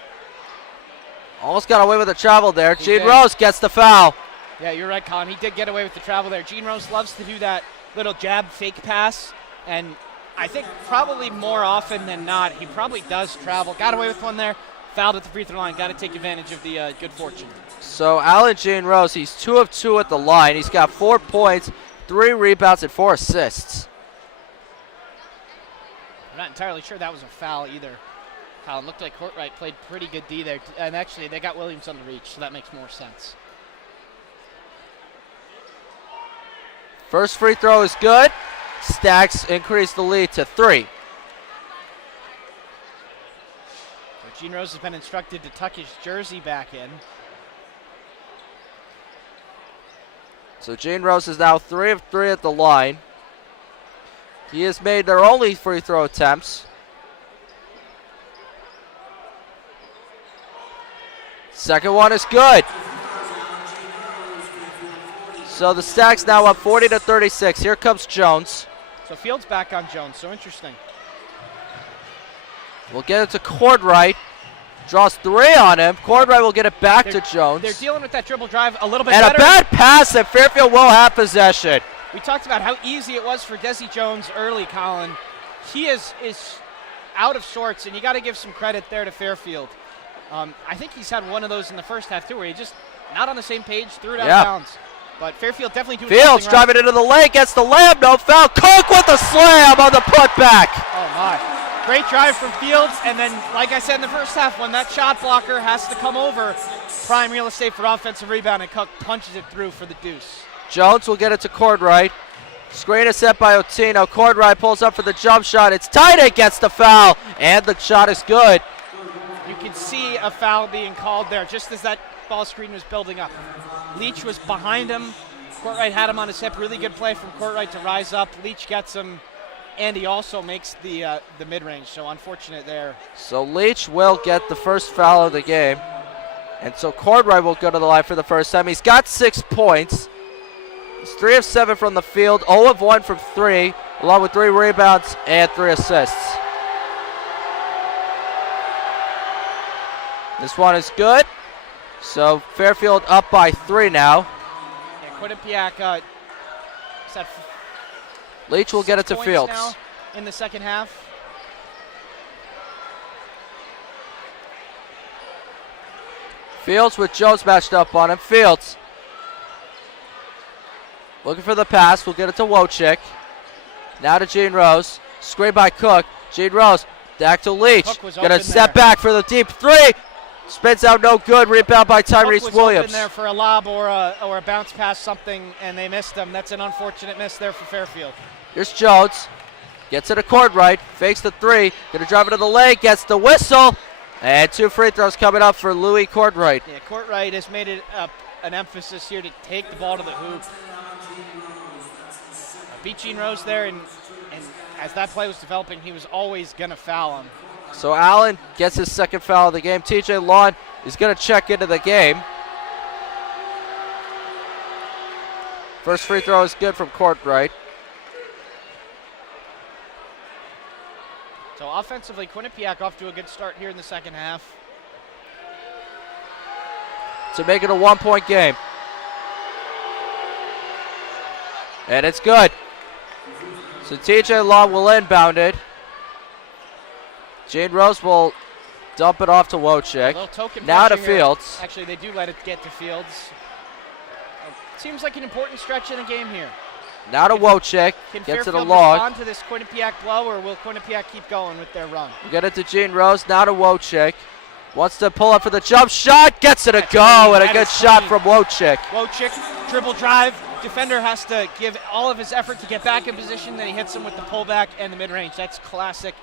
Almost got away with the travel there. Gene Rose gets the foul. Yeah, you're right, Colin. He did get away with the travel there. Gene Rose loves to do that little jab fake pass, and I think probably more often than not, he probably does travel. Got away with one there, fouled at the free throw line. Got to take advantage of the good fortune. So Alan Gene Rose, he's 2 of 2 at the line. He's got 4 points, 3 rebounds, and 4 assists. I'm not entirely sure that was a foul either. Colin, looked like Courtright played pretty good D there, and actually they got Williams on the reach, so that makes more sense. First free throw is good. Stags increase the lead to 3. Gene Rose has been instructed to tuck his jersey back in. So Gene Rose is now 3 of 3 at the line. He has made their only free throw attempts. Second one is good. So the Stags now up 40-36. Here comes Jones. So Fields back on Jones, so interesting. We'll get it to Cordwright. Draws 3 on him. Cordwright will get it back to Jones. They're dealing with that dribble drive a little bit better. And a bad pass, and Fairfield will have possession. We talked about how easy it was for Desi Jones early, Colin. He is out of sorts, and you got to give some credit there to Fairfield. I think he's had one of those in the first half, too, where he just not on the same page, threw it out Yeah. of bounds. But Fairfield definitely doing Fields something right. driving into the lane, gets the layup, no foul. Cook with the slam on the putback. Oh, my. Great drive from Fields, and then, like I said in the first half, when that shot blocker has to come over, prime real estate for offensive rebound, and Cook punches it through for the deuce. Jones will get it to Cordwright. Screen is set by Otino. Cordwright pulls up for the jump shot. It's tight, it gets the foul, and the shot is good. You can see a foul being called there just as that ball screen was building up. Leach was behind him. Courtwright had him on his hip. Really good play from Courtwright to rise up. Leach gets him, and he also makes the mid-range, so unfortunate there. So Leach will get the first foul of the game. And so Cordwright will go to the line for the first time. He's got 6 points. He's 3 of 7 from the field, 0 of 1 from 3, along with 3 rebounds and 3 assists. This one is good. So Fairfield up by 3 now. Yeah, Quinnipiac set Leach will get it to points Fields. now in the second half. Fields with Jones matched up on him. Fields looking for the pass. We'll get it to Wojcik. Now to Gene Rose. Screen by Cook. Gene Rose back to Leach. Gonna step back for the deep 3. Spins out no good. Rebound by Tyrese Cook was Williams. open there for a lob or a bounce pass, something, and they missed him. That's an unfortunate miss there for Fairfield. Here's Jones. Gets it to Cordwright. Fakes the 3. Gonna drive it to the lane. Gets the whistle. And 2 free throws coming up for Louis Cordwright. Yeah, Courtwright has made it an emphasis here to take the ball to the hoop. Beat Gene Rose there, and as that play was developing, he was always going to foul him. So Allen gets his second foul of the game. TJ Lawn is going to check into the game. First free throw is good from Courtwright. So offensively, Quinnipiac off to a good start here in the second half. To make it a 1-point game. And it's good. So TJ Law will inbound it. Jade Rose will dump it off to Wojcik. Now to Fields. Actually, they do let it get to Fields. Seems like an important stretch in the game here. Now to Wojcik. Can Gets it Fairfield along. respond to this Quinnipiac blow, or will Quinnipiac keep going with their run? We get it to Gene Rose. Now to Wojcik. Wants to pull up for the jump shot. Gets it a go, and a good shot from Wojcik. Wojcik, dribble drive. Defender has to give all of his effort to get back in position. Then he hits him with the pullback and the mid-range. That's classic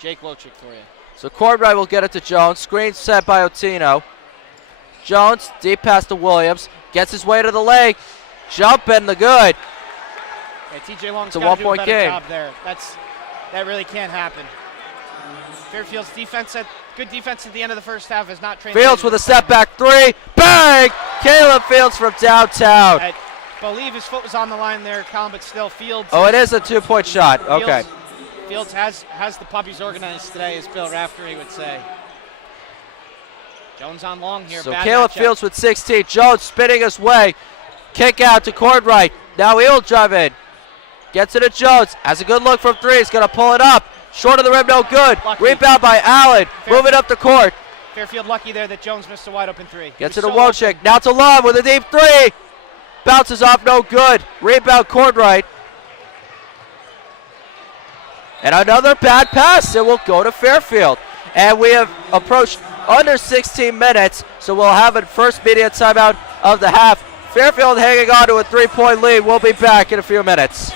Jake Wojcik for you. So Cordwright will get it to Jones. Screen set by Otino. Jones, deep pass to Williams. Gets his way to the lane. Jump and the good. Yeah, TJ Long's It's a got to do a 1-point better game. job there. That really can't happen. Fairfield's defense, good defense at the end of the first half, is not translated. Fields with a step back 3. Bang! Caleb Fields from downtown. I believe his foot was on the line there, Colin, but still Fields. Oh, it is a 2-point shot. Okay. Fields has the puppies organized today, as Bill Raftery would say. Jones on long here. So Bad Caleb matchup. Fields with 16. Jones spinning his way. Kick out to Cordwright. Now he'll drive in. Gets it to Jones. Has a good look from 3. He's going to pull it up. Short of the rim, no good. Lucky. Rebound by Allen. Moving up the court. Fairfield lucky there that Jones missed a wide open 3. Gets it to Wojcik. Now to Love with a deep 3. Bounces off, no good. Rebound Cordwright. And another bad pass. It will go to Fairfield. And we have approached under 16 minutes, so we'll have a first media timeout of the half. Fairfield hanging on to a 3-point lead. We'll be back in a few minutes.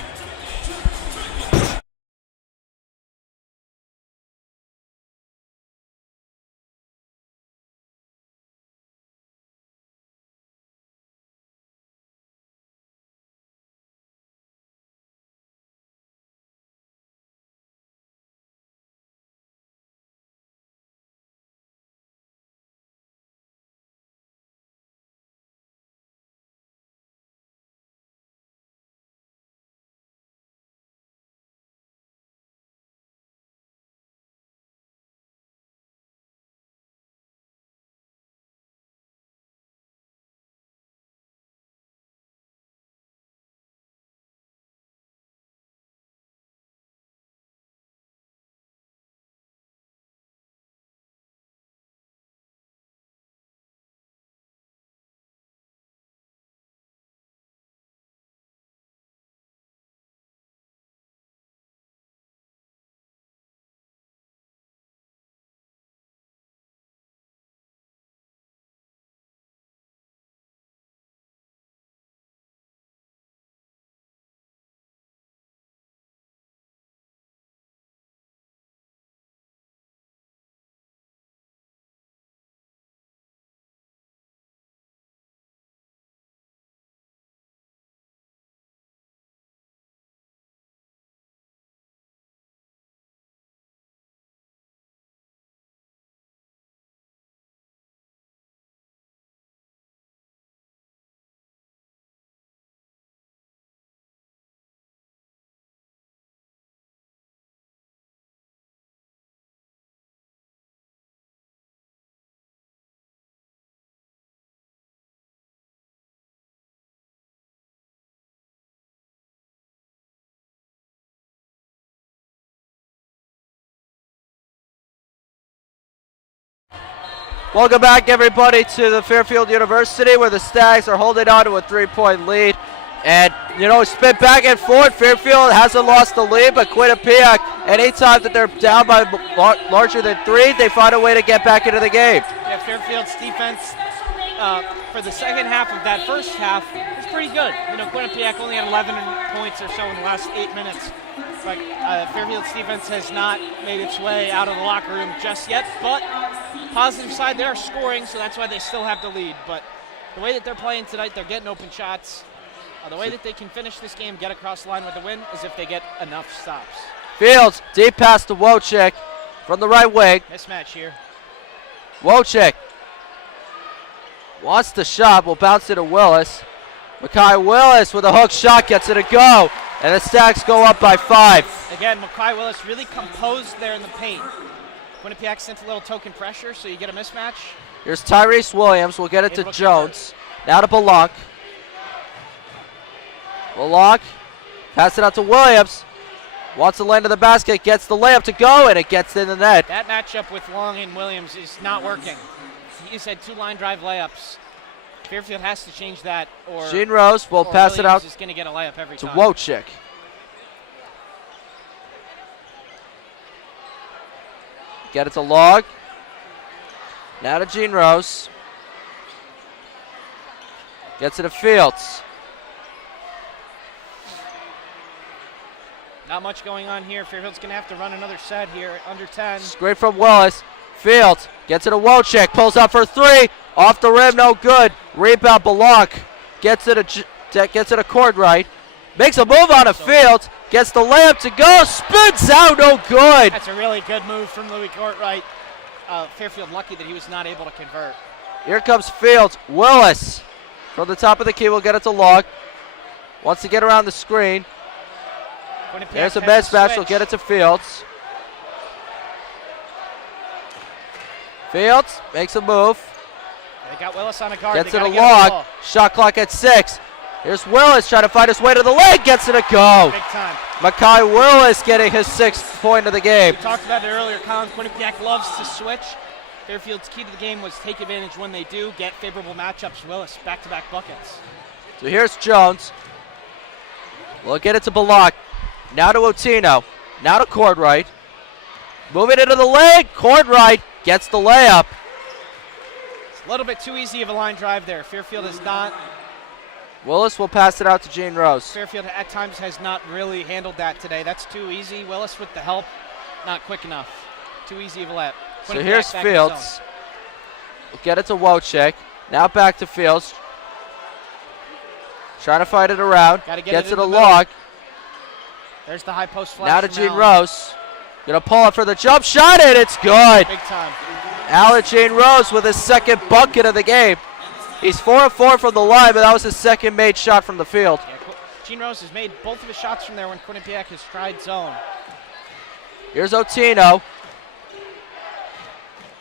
Welcome back, everybody, to the Fairfield University, where the Stags are holding on to a 3-point lead. And, spin back and forth. Fairfield hasn't lost the lead, but Quinnipiac, anytime that they're down by larger than 3, they find a way to get back into the game. Yeah, Fairfield's defense for the second half of that first half was pretty good. Quinnipiac only had 11 points or so in the last 8 minutes. But Fairfield's defense has not made its way out of the locker room just yet. But positive side, they are scoring, so that's why they still have the lead. But the way that they're playing tonight, they're getting open shots. The way that they can finish this game, get across the line with the win, is if they get enough stops. Fields, deep pass to Wojcik from the right wing. Mismatch here. Wojcik wants the shot, will bounce it to Willis. Makai Willis with a hook shot, gets it to go. And the Stags go up by 5. Again, Makai Willis really composed there in the paint. Quinnipiac sent a little token pressure, so you get a mismatch. Here's Tyrese Williams. We'll get it to Jones. Now to Balak. Balak, pass it out to Williams. Wants to land to the basket, gets the layup to go, and it gets in the net. That matchup with Long and Williams is not working. He's had 2 line drive layups. Fairfield has to change that, or Gene Rose will pass Williams it out is going to get a layup every to time. Wojcik. Get it to Log. Now to Gene Rose. Gets it to Fields. Not much going on here. Fairfield's going to have to run another set here at under 10. Great from Willis. Fields gets it to Wojcik. Pulls up for 3. Off the rim, no good. Rebound, Balak. Gets it to Cordright. Makes a move on a Fields. Gets the layup to go. Spins out, no good. That's a really good move from Louis Courtright. Fairfield lucky that he was not able to convert. Here comes Fields. Willis from the top of the key will get it to Log. Wants to get around the screen. There's a mismatch. We'll get it to Fields. Fields makes a move. They got Willis on a guard. Gets it to Log. Shot clock at 6. Here's Willis trying to find his way to the leg. Gets it to go. Big time. Makai Willis getting his 6th point of the game. We talked about it earlier, Colin. Quinnipiac loves to switch. Fairfield's key to the game was take advantage when they do, get favorable matchups. Willis, back-to-back buckets. So here's Jones. We'll get it to Balak. Now to Otino. Now to Cordright. Moving into the leg. Cordright gets the layup. It's a little bit too easy of a line drive there. Fairfield is not. Willis will pass it out to Gene Rose. Fairfield at times has not really handled that today. That's too easy. Willis with the help, not quick enough. Too easy of a layup. So here's Fields. We'll get it to Wojcik. Now back to Fields. Trying to fight it around. Gets it to Log. There's the high post flash. Now to Gene Rose. Gonna pull up for the jump shot, and it's good. Big time. Alan Gene Rose with his 2nd bucket of the game. He's 4 of 4 from the line, but that was his 2nd made shot from the field. Yeah, Gene Rose has made both of his shots from there when Quinnipiac has tried zone. Here's Otino.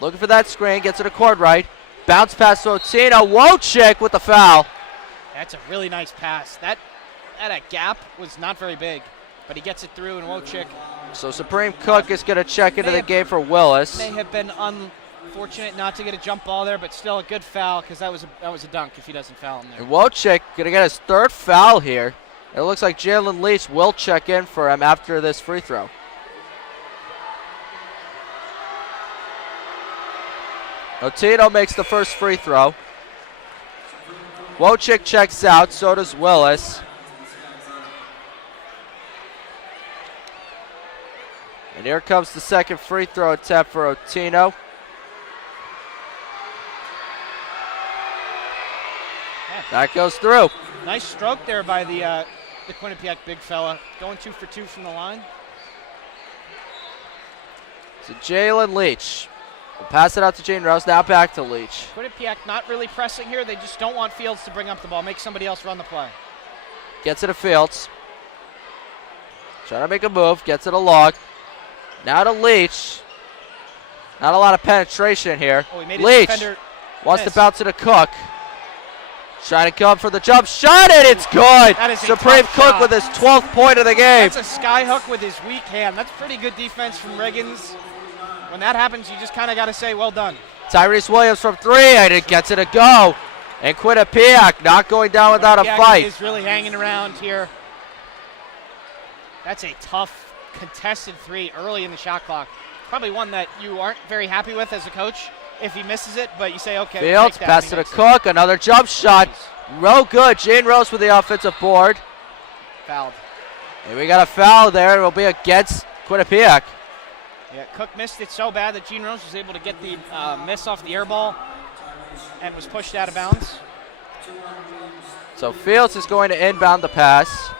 Looking for that screen, gets it to Cordright. Bounce pass to Otino. Wojcik with the foul. That's a really nice pass. That gap was not very big, but he gets it through, and Wojcik. So Supreme Cook is going to check into the game for Willis. May have been unfortunate not to get a jump ball there, but still a good foul because that was a dunk if he doesn't foul him there. And Wojcik going to get his 3rd foul here. It looks like Jalen Leach will check in for him after this free throw. Otino makes the first free throw. Wojcik checks out, so does Willis. And here comes the 2nd free throw attempt for Otino. Yeah. That goes through. Nice stroke there by the Quinnipiac big fella. Going 2 for 2 from the line. So Jalen Leach will pass it out to Gene Rose. Now back to Leach. Quinnipiac not really pressing here. They just don't want Fields to bring up the ball. Make somebody else run the play. Gets it to Fields. Trying to make a move. Gets it to Log. Now to Leach. Not a lot of penetration here. Oh, he made Leach wants to bounce it to Cook. Trying to come for the jump shot, and it's good. That is a Supreme tough Cook shot. with his 12th point of the game. That's a sky hook with his weak hand. That's pretty good defense from Riggins. When that happens, you just kind of got to say, well done. Tyrese Williams from 3, and it gets it a go. And Quinnipiac not going down without a fight. Is really hanging around here. That's a tough, contested 3 early in the shot clock. Probably one that you aren't very happy with as a coach if he misses it, but you say, okay. Fields, pass to the Cook, another jump shot. Real good. Gene Rose with the offensive board. Fouled. And we got a foul there. It'll be against Quinnipiac. Yeah, Cook missed it so bad that Gene Rose was able to get the miss off the air ball and was pushed out of bounds. So Fields is going to inbound the pass.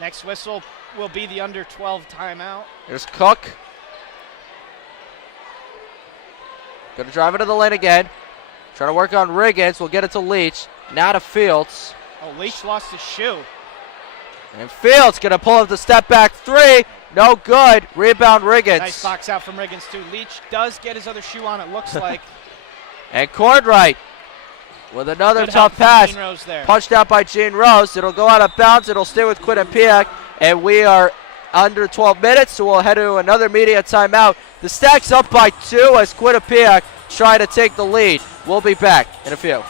Next whistle will be the under 12 timeout. Here's Cook. Gonna drive into the lane again. Trying to work on Riggins. We'll get it to Leach. Now to Fields. Oh, Leach lost his shoe. And Fields gonna pull up the step back 3. No good. Rebound Riggins. Nice box out from Riggins too. Leach does get his other shoe on, it looks like. And Cordwright with another Good tough help from pass. Gene Rose there. Punched out by Gene Rose. It'll go out of bounds. It'll stay with Quinnipiac. And we are under 12 minutes, so we'll head to another media timeout. The Stack's up by 2 as Quinnipiac try to take the lead. We'll be back in a few.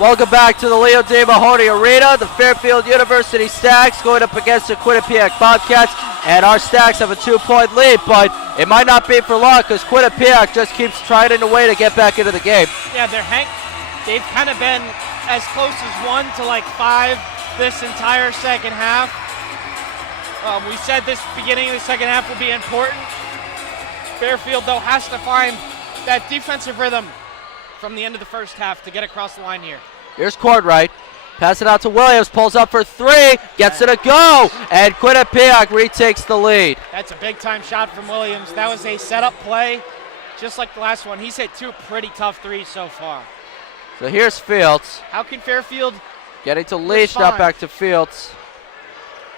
Welcome back to the Leo de Mahoney Arena. The Fairfield University Stacks going up against the Quinnipiac Bobcats, and our Stacks have a 2-point lead, but it might not be for long because Quinnipiac just keeps trying a way to get back into the game. Yeah, they've kind of been as close as 1 to like 5 this entire second half. We said this beginning of the second half will be important. Fairfield, though, has to find that defensive rhythm from the end of the first half to get across the line here. Here's Cordwright. Pass it out to Williams. Pulls up for 3. Gets it a go. And Quinnipiac retakes the lead. That's a big-time shot from Williams. That was a setup play, just like the last one. He's hit 2 pretty tough threes so far. So here's Fields. How can Fairfield getting to Leach, now back to Fields.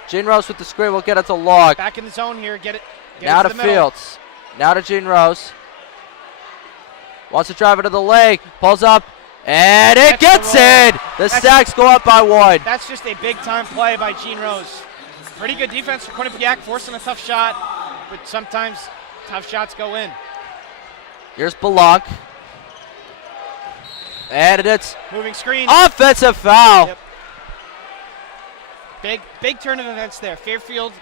Gene Rose with the screen will get it to Log. Back in the zone here. Get it now to to Fields. Now to Gene Rose. Wants to drive it to the leg. Pulls up. And it gets in. The Stacks go up by 1. That's just a big-time play by Gene Rose. Pretty good defense for Quinnipiac, forcing a tough shot, but sometimes tough shots go in. Here's Belonk. And it's moving screen. Offensive foul. Yep. Big turn of events there. Fairfield,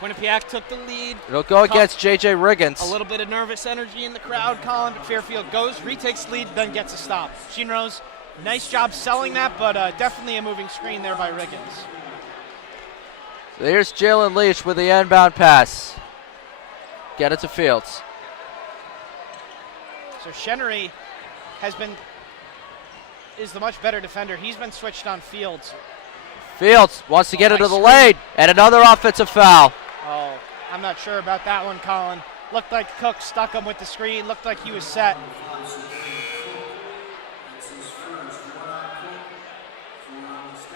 Quinnipiac took the lead. It'll go against J.J. Riggins. A little bit of nervous energy in the crowd, Colin, but Fairfield retakes the lead, then gets a stop. Shinrose, nice job selling that, but definitely a moving screen there by Riggins. So here's Jalen Leach with the inbound pass. Get it to Fields. So Chenery is the much better defender. He's been switched on Fields. Fields wants to get into the lane, and another offensive foul. Oh, I'm not sure about that one, Colin. Looked like Cook stuck him with the screen. Looked like he was set.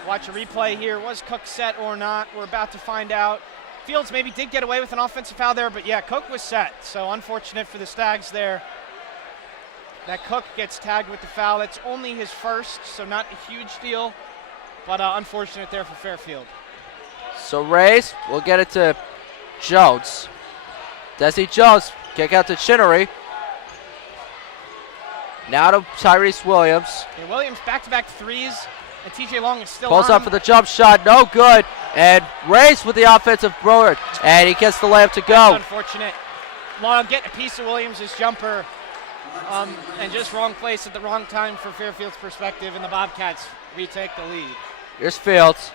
Watch a replay here. Was Cook set or not? We're about to find out. Fields maybe did get away with an offensive foul there, but yeah, Cook was set. So unfortunate for the Stags there. That Cook gets tagged with the foul. It's only his first, so not a huge deal, but unfortunate there for Fairfield. So Rays will get it to Jones. Desi Jones, kick out to Chinnery. Now to Tyrese Williams. Yeah, Williams back-to-back threes, and TJ Long is still Pulls on. up for the jump shot, no good. And Rays with the offensive thrower, and he gets the layup to go. That's unfortunate. Long getting a piece of Williams' jumper, and just wrong place at the wrong time for Fairfield's perspective, and the Bobcats retake the lead. Here's Fields.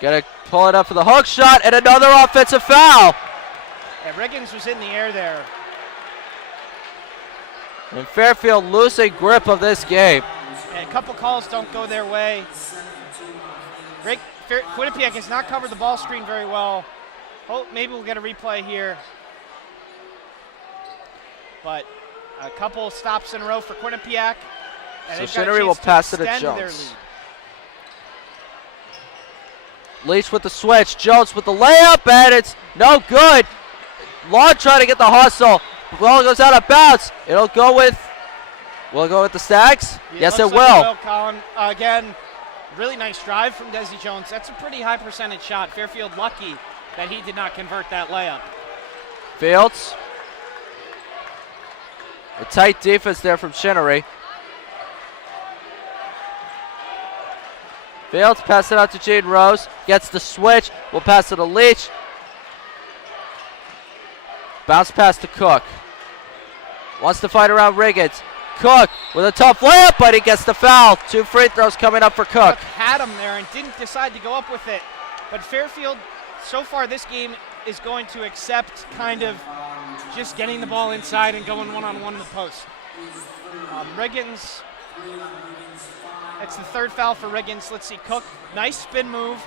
Gonna pull it up for the hook shot, and another offensive foul. Yeah, Riggins was in the air there. And Fairfield losing grip of this game. And a couple calls don't go their way. Quinnipiac has not covered the ball screen very well. Oh, maybe we'll get a replay here. But a couple stops in a row for Quinnipiac. So Chinnery will pass it to Jones. Leach with the switch. Jones with the layup, and it's no good. Long trying to get the hustle. The ball goes out of bounds. Will it go with the Stags? Yes, it will. Colin. Again, really nice drive from Desi Jones. That's a pretty high percentage shot. Fairfield lucky that he did not convert that layup. Fields. A tight defense there from Chinnery. Fields pass it out to Jaden Rose. Gets the switch. Will pass it to Leach. Bounce pass to Cook. Wants to fight around Riggins. Cook with a tough layup, but he gets the foul. 2 free throws coming up for Cook. Cook had him there and didn't decide to go up with it. But Fairfield, so far this game, is going to accept kind of just getting the ball inside and going one-on-one in the post. Riggins, it's the third foul for Riggins. Let's see, Cook, nice spin move.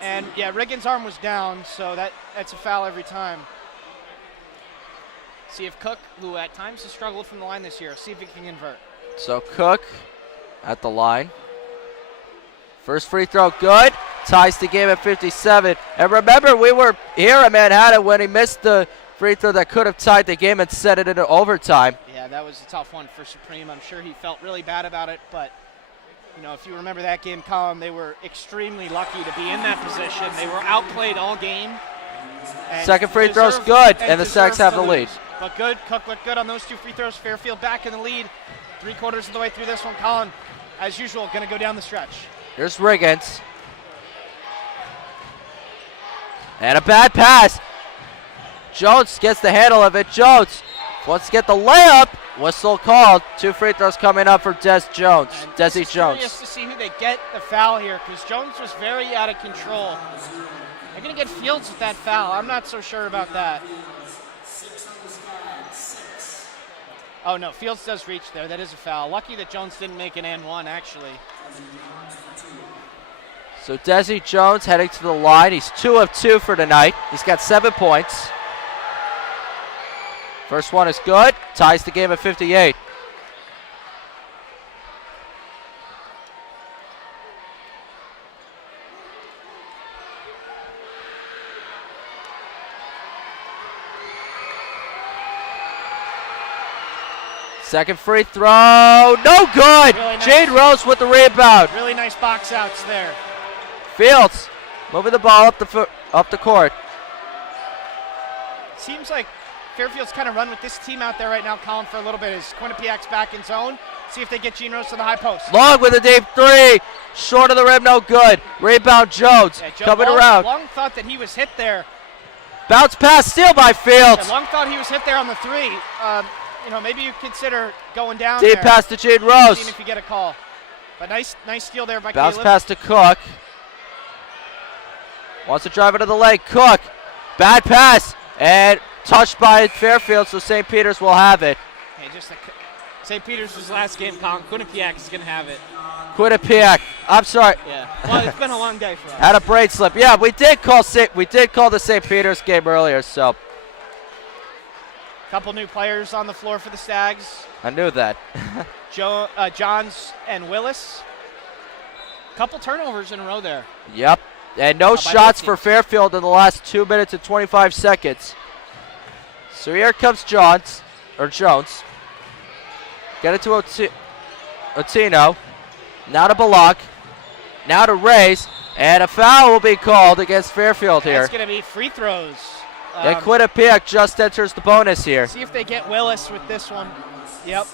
And yeah, Riggins' arm was down, so that's a foul every time. See if Cook, who at times has struggled from the line this year, see if he can convert. So Cook at the line. First free throw good. Ties the game at 57. And remember, we were here at Manhattan when he missed the free throw that could have tied the game and set it into overtime. Yeah, that was a tough one for Supreme. I'm sure he felt really bad about it, but you know, if you remember that game, Colin, they were extremely lucky to be in that position. They were outplayed all game. Second free throw's good, and the Stags have the lead. But good, Cook looked good on those 2 free throws. Fairfield back in the lead. 3/4 of the way through this one. Colin, as usual, going to go down the stretch. Here's Riggins. And a bad pass. Jones gets the handle of it. Jones wants to get the layup. Whistle called. 2 free throws coming up for Desi Jones. Curious to see who they get the foul here, because Jones was very out of control. They're going to get Fields with that foul. I'm not so sure about that. Oh, no, Fields does reach there. That is a foul. Lucky that Jones didn't make an and one, actually. So Desi Jones heading to the line. He's 2 of 2 for tonight. He's got 7 points. First one is good. Ties the game at 58. Second free throw, no good. Really nice. Jade Rose with the rebound. Really nice box outs there. Fields moving the ball up the court. Seems like Fairfield's kind of run with this team out there right now, Colin, for a little bit as Quinnipiac's back in zone. See if they get Ginos to the high post. Long with a deep three. Short of the rim, no good. Rebound Jones. Yeah, Coming Long, around. Long thought that he was hit there. Bounce pass, steal by Fields. Yeah, Long thought he was hit there on the three. Maybe you consider going down Deep there. pass to Gene Rose. Seeing if you get a call. But nice steal there by Bounce Caleb. pass to Cook. Wants to drive it to the lane. Cook. Bad pass. And touched by Fairfield, so St. Peter's will have it. Hey, St. Peter's was last game, Colin. Quinnipiac is going to have it. Quinnipiac. I'm sorry. Yeah. Well, it's been a long day for us. Had a brain slip. Yeah, we did call the St. Peter's game earlier, so. Couple new players on the floor for the Stags. I knew that. Johns and Willis. Couple turnovers in a row there. Yep. And no shots for Fairfield in the last 2 minutes and 25 seconds. So here comes Jones. Get it to Otino. Now to Balak. Now to Reyes. And a foul will be called against Fairfield here. It's going to be free throws. And Quinnipiac just enters the bonus here. See if they get Willis with this one. Yep.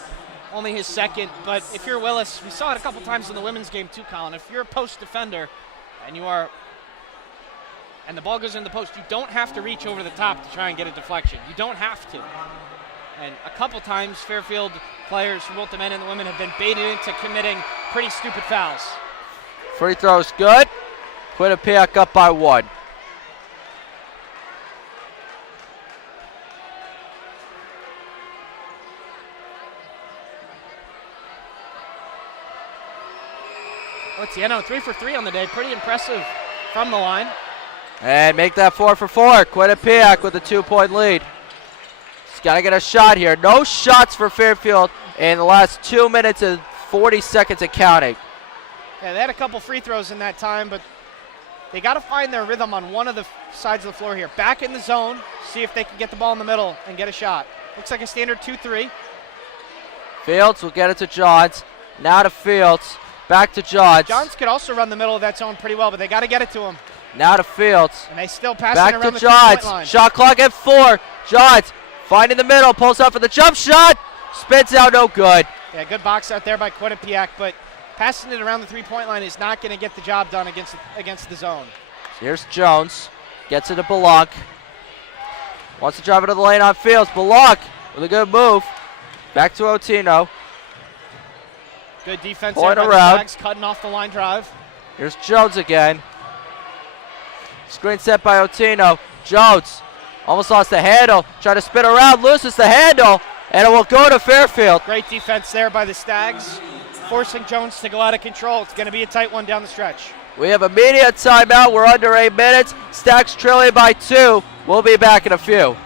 Only his second. But if you're Willis, we saw it a couple times in the women's game too, Colin. If you're a post defender and the ball goes in the post, you don't have to reach over the top to try and get a deflection. You don't have to. And a couple times, Fairfield players from both the men and the women have been baited into committing pretty stupid fouls. Free throw's good. Quinnipiac up by 1. Otieno, 3 for 3 on the day. Pretty impressive from the line. And make that 4 for 4. Quinnipiac with a 2-point lead. He's got to get a shot here. No shots for Fairfield in the last 2 minutes and 40 seconds of counting. Yeah, they had a couple free throws in that time, but they got to find their rhythm on one of the sides of the floor here. Back in the zone, see if they can get the ball in the middle and get a shot. Looks like a standard 2-3. Fields will get it to Johns. Now to Fields. Back to Johns. Johns could also run the middle of that zone pretty well, but they got to get it to him. Now to Fields. And they still pass Back it around to the 3-point Johns. line. Shot clock at 4. Johns finding the middle. Pulls up for the jump shot. Spins out, no good. Yeah, good box out there by Quinnipiac, but passing it around the 3-point line is not going to get the job done against the zone. Here's Jones. Gets it to Balak. Wants to drive it to the lane on Fields. Balak with a good move. Back to Otino. Good defense Point there by around. the Stags, cutting off the line drive. Here's Jones again. Screen set by Otino. Jones almost lost the handle. Trying to spin around, loses the handle, and it will go to Fairfield. Great defense there by the Stags, forcing Jones to go out of control. It's going to be a tight one down the stretch. We have a media timeout. We're under 8 minutes. Stags trailing by 2. We'll be back in a few.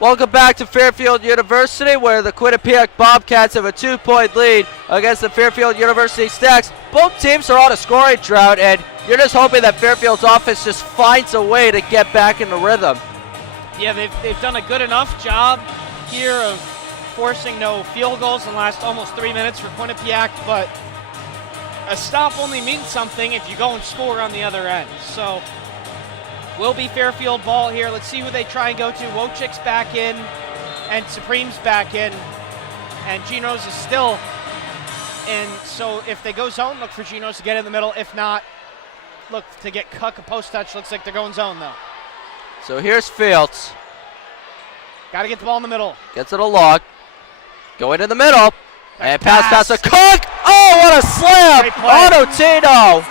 Welcome back to Fairfield University, where the Quinnipiac Bobcats have a 2-point lead against the Fairfield University Stacks. Both teams are on a scoring drought, and you're just hoping that Fairfield's offense just finds a way to get back in the rhythm. Yeah, they've done a good enough job here of forcing no field goals in the last almost 3 minutes for Quinnipiac, but a stop only means something if you go and score on the other end. So will be Fairfield ball here. Let's see who they try and go to. Wojcik's back in, and Supreme's back in, and Gene Rose is still in. So if they go zone, look for Gene Rose to get in the middle. If not, look to get Cook a post touch. Looks like they're going zone, though. So here's Fields. Got to get the ball in the middle. Gets it a log. Going in the middle. And pass to Cook. Oh, what a slam! Great play. Tino.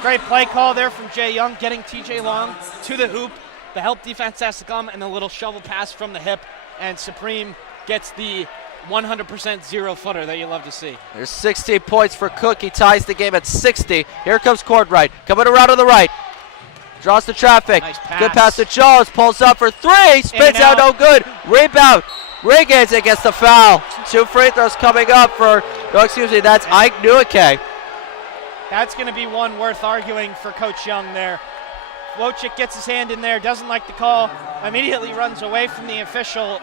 Great play call there from Jay Young, getting TJ Long to the hoop. The help defense has to come, and a little shovel pass from the hip, and Supreme gets the 100% zero-footer that you love to see. There's 16 points for Cook. He ties the game at 60. Here comes Cordwright, coming around to the right. Draws the traffic. Nice pass. Good pass to Jones. Pulls up for three. Spins out, no good. Rebound. Riggins against the foul. 2 free throws coming up for, that's Ike Newake. That's going to be one worth arguing for Coach Young there. Wojcik gets his hand in there, doesn't like the call, immediately runs away from the official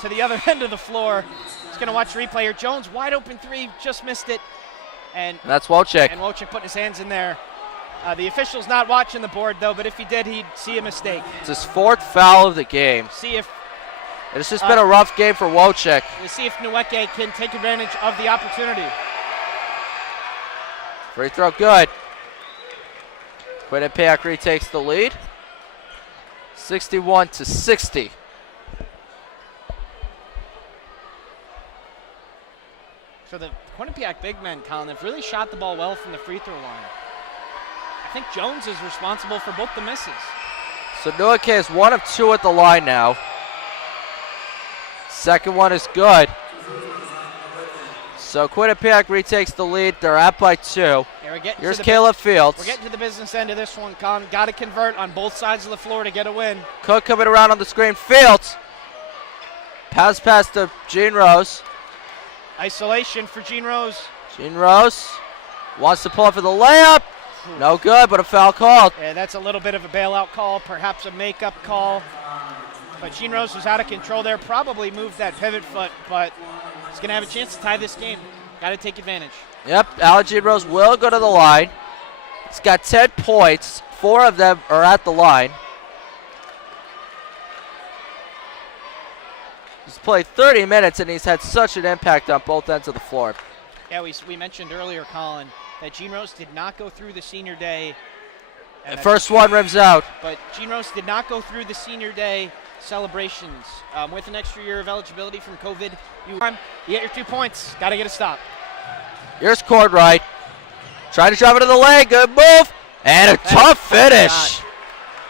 to the other end of the floor. He's going to watch the replay here. Jones, wide open three, just missed it. And that's Wojcik. And Wojcik putting his hands in there. The official's not watching the board, though, but if he did, he'd see a mistake. It's his 4th foul of the game. See if it's just been a rough game for Wojcik. We'll see if Noweke can take advantage of the opportunity. Free throw good. Quinnipiac retakes the lead. 61-60. So the Quinnipiac big men, Colin, have really shot the ball well from the free throw line. I think Jones is responsible for both the misses. So Nowake is 1 of 2 at the line now. Second one is good. So Quinnipiac retakes the lead. They're up by 2. Yeah, here's Caleb Fields. We're getting to the business end of this one, Colin. Got to convert on both sides of the floor to get a win. Cook coming around on the screen. Fields. Pass to Gene Rose. Isolation for Gene Rose. Gene Rose wants to pull up for the layup. No good, but a foul called. Yeah, that's a little bit of a bailout call, perhaps a makeup call. But Gene Rose was out of control there. Probably moved that pivot foot, but he's going to have a chance to tie this game. Got to take advantage. Yep, Alan Gene Rose will go to the line. He's got 10 points. 4 of them are at the line. He's played 30 minutes, and he's had such an impact on both ends of the floor. Yeah, we mentioned earlier, Colin, that Gene Rose did not go through the senior day. The first one rims out. But Gene Rose did not go through the senior day celebrations. With an extra year of eligibility from COVID, you get your 2 points. Got to get a stop. Here's Cordwright. Trying to drive it to the lane. Good move. And a tough finish.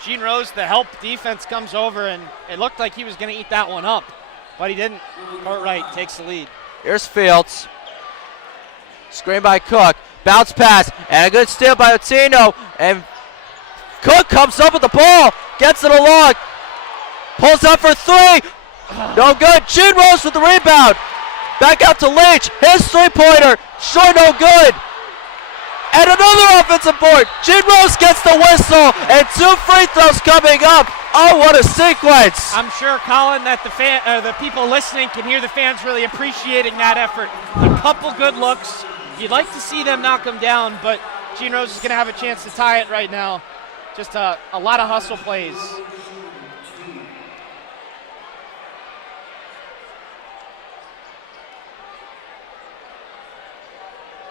Gene Rose, the help defense comes over, and it looked like he was going to eat that one up. But he didn't. Cartwright takes the lead. Here's Fields. Screen by Cook. Bounce pass. And a good steal by Otino. And Cook comes up with the ball. Gets it along. Pulls up for 3. No good. Gene Rose with the rebound. Back out to Leach. His three-pointer. Sure no good. And another offensive board. Gene Rose gets the whistle. And 2 free throws coming up. Oh, what a sequence. I'm sure, Colin, that the people listening can hear the fans really appreciating that effort. A couple good looks. You'd like to see them knock them down, but Gene Rose is going to have a chance to tie it right now. Just a lot of hustle plays.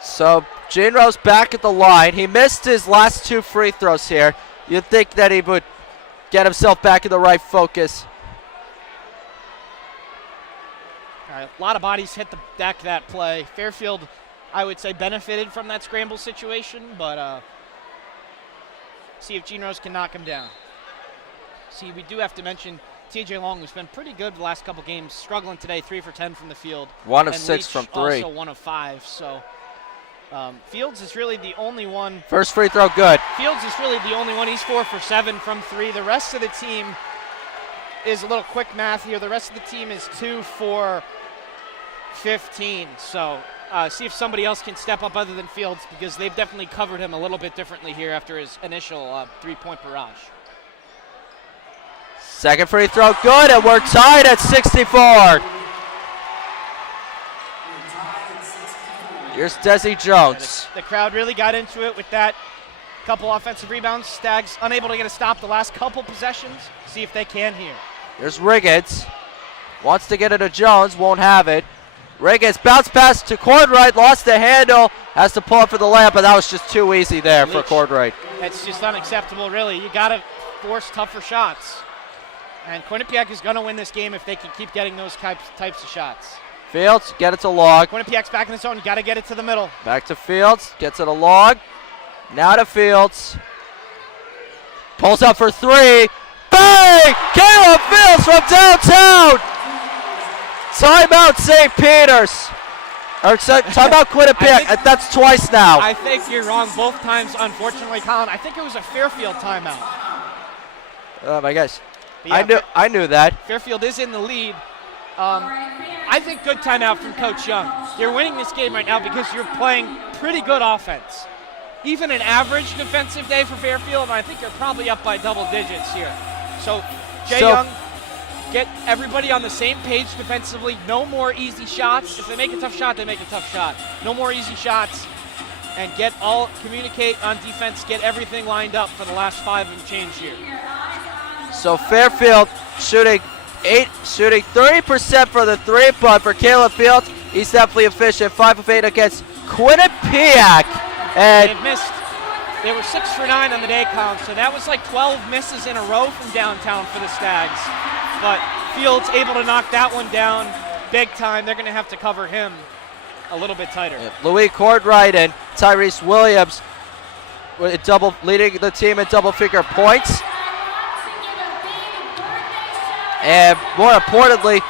So Gene Rose back at the line. He missed his last 2 free throws here. You'd think that he would get himself back in the right focus. All right, a lot of bodies hit the deck that play. Fairfield, I would say, benefited from that scramble situation, but see if Gene Rose can knock him down. See, we do have to mention TJ Long, who's been pretty good the last couple games, struggling today, 3 for 10 from the field. 1 of and 6 Leach from 3. Also 1 of 5, so Fields is really the only one. First free throw good. Fields is really the only one. He's 4 for 7 from 3. The rest of the team is a little quick math here. The rest of the team is 2 for 15. So see if somebody else can step up other than Fields, because they've definitely covered him a little bit differently here after his initial three-point barrage. Second free throw good, and we're tied at 64. Here's Desi Jones. The crowd really got into it with that. Couple offensive rebounds. Stags unable to get a stop the last couple possessions. See if they can here. Here's Riggins. Wants to get it to Jones, won't have it. Riggins bounce pass to Cordray, lost the handle, has to pull up for the layup, but that was just too easy there for Cordray. That's just unacceptable, really. You got to force tougher shots. And Quinnipiac is going to win this game if they can keep getting those types of shots. Fields, get it to Log. Quinnipiac's back in the zone. You got to get it to the middle. Back to Fields, gets it to Log. Now to Fields. Pulls up for three. Bang! Caleb Fields from downtown! Timeout St. Peter's. Or timeout Quinnipiac. That's twice now. I think you're wrong both times, unfortunately, Colin. I think it was a Fairfield timeout. Oh my gosh. Yeah, I knew that. Fairfield is in the lead. I think good timeout from Coach Young. You're winning this game right now because you're playing pretty good offense. Even an average defensive day for Fairfield, and I think you're probably up by double digits here. So, Young, get everybody on the same page defensively. No more easy shots. If they make a tough shot, they make a tough shot. No more easy shots. And communicate on defense, get everything lined up for the last 5 and change here. So Fairfield shooting 30% for the three, but for Caleb Fields, he's definitely efficient. 5 of 8 against Quinnipiac. And they've missed. They were 6 for 9 on the day count, so that was like 12 misses in a row from downtown for the Stags. But Fields able to knock that one down big time. They're going to have to cover him a little bit tighter. Louis Cordray and Tyrese Williams leading the team in double-figure points. And more importantly,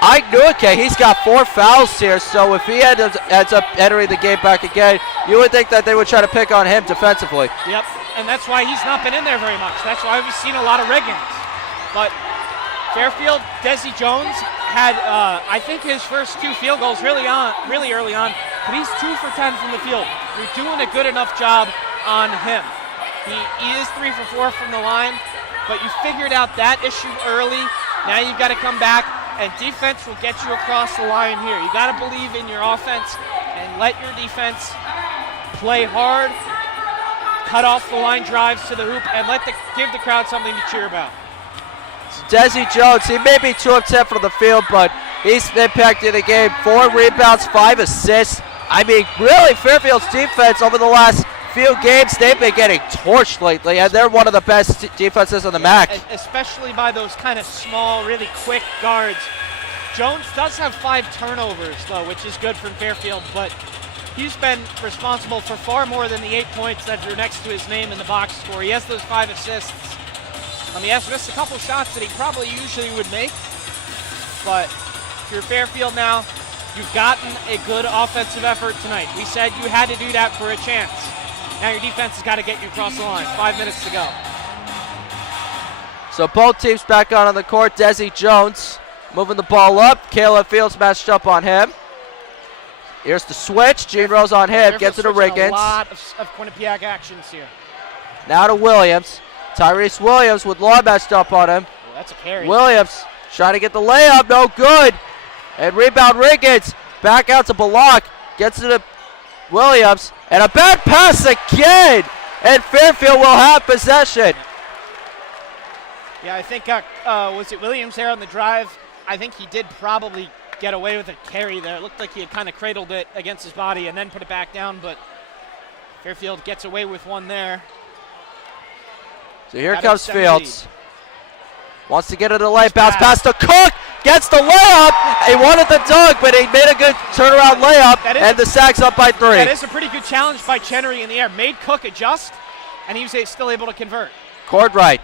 Ignuike, he's got 4 fouls here, so if he ends up entering the game back again, you would think that they would try to pick on him defensively. Yep, and that's why he's not been in there very much. That's why we've seen a lot of Riggins. But Fairfield, Desi Jones had, I think, his first 2 field goals really early on, but he's 2 for 10 from the field. You're doing a good enough job on him. He is 3 for 4 from the line, but you figured out that issue early. Now you've got to come back, and defense will get you across the line here. You got to believe in your offense and let your defense play hard, cut off the line drives to the hoop, and give the crowd something to cheer about. Desi Jones, he may be 2 of 10 from the field, but he's impacted the game. 4 rebounds, 5 assists. Really, Fairfield's defense over the last few games, they've been getting torched lately, and they're one of the best defenses on the MAC. Especially by those kind of small, really quick guards. Jones does have 5 turnovers, though, which is good from Fairfield, but he's been responsible for far more than the 8 points that are next to his name in the box score. He has those 5 assists. He has missed a couple shots that he probably usually would make, but if you're Fairfield now, you've gotten a good offensive effort tonight. We said you had to do that for a chance. Now your defense has got to get you across the line. 5 minutes to go. So both teams back out on the court. Desi Jones moving the ball up. Caleb Fields matched up on him. Here's the switch. Gene Rose on him. Gets it to Riggins. A lot of Quinnipiac actions here. Now to Williams. Tyrese Williams with Law matched up on him. Oh, that's a carry. Williams trying to get the layup. No good. And rebound Riggins. Back out to Balak. Gets it to Williams. And a bad pass again. And Fairfield will have possession. Yeah, I think, was it Williams there on the drive? I think he did probably get away with a carry there. It looked like he had kind of cradled it against his body and then put it back down, but Fairfield gets away with one there. So here comes Fields. Wants to get it to the lane. Bounce pass to Cook. Gets the layup. He wanted the dunk, but he made a good turnaround layup, and the Sags up by 3. That is a pretty good challenge by Chenery in the air. Made Cook adjust, and he was still able to convert. Cordray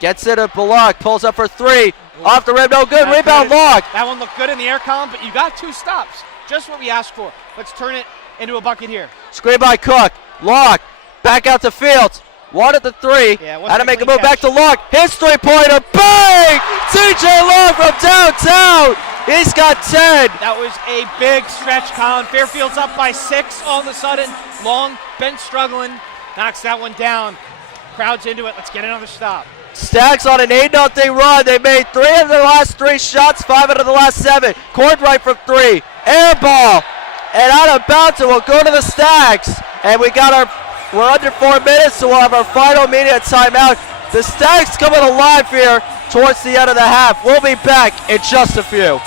gets it to Balak. Pulls up for 3. Off the rim, no good. Rebound Log. That one looked good in the air column, but you got 2 stops. Just what we asked for. Let's turn it into a bucket here. Screen by Cook. Log back out to Fields. One at the three. Yeah, it wasn't Had to a make a clean move back catch. to Long. His three-pointer. Bang! TJ Long from downtown. He's got 10. That was a big stretch, Colin. Fairfield's up by 6 all of a sudden. Long, been struggling, knocks that one down. Crowd's into it. Let's get another stop. Stacks on an 8-0 run. They made 3 of the last 3 shots, 5 out of the last 7. Courtright from 3. Air ball. And out of bounds, it will go to the Stacks. And we're under 4 minutes, so we'll have our final media timeout. The Stacks coming alive here towards the end of the half. We'll be back in just a few.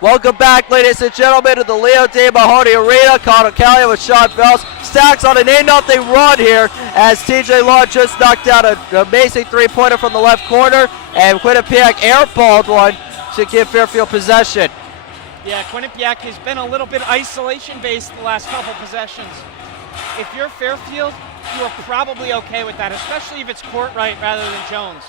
Welcome back, ladies and gentlemen, to the Leo de Mahoney Arena. Connor Kelly with Sean Phelps. Stacks on an 8-0 run here as TJ Long just knocked out an amazing three-pointer from the left corner, and Quinnipiac airballed one to give Fairfield possession. Yeah, Quinnipiac has been a little bit isolation-based the last couple possessions. If you're Fairfield, you are probably okay with that, especially if it's Courtright rather than Jones.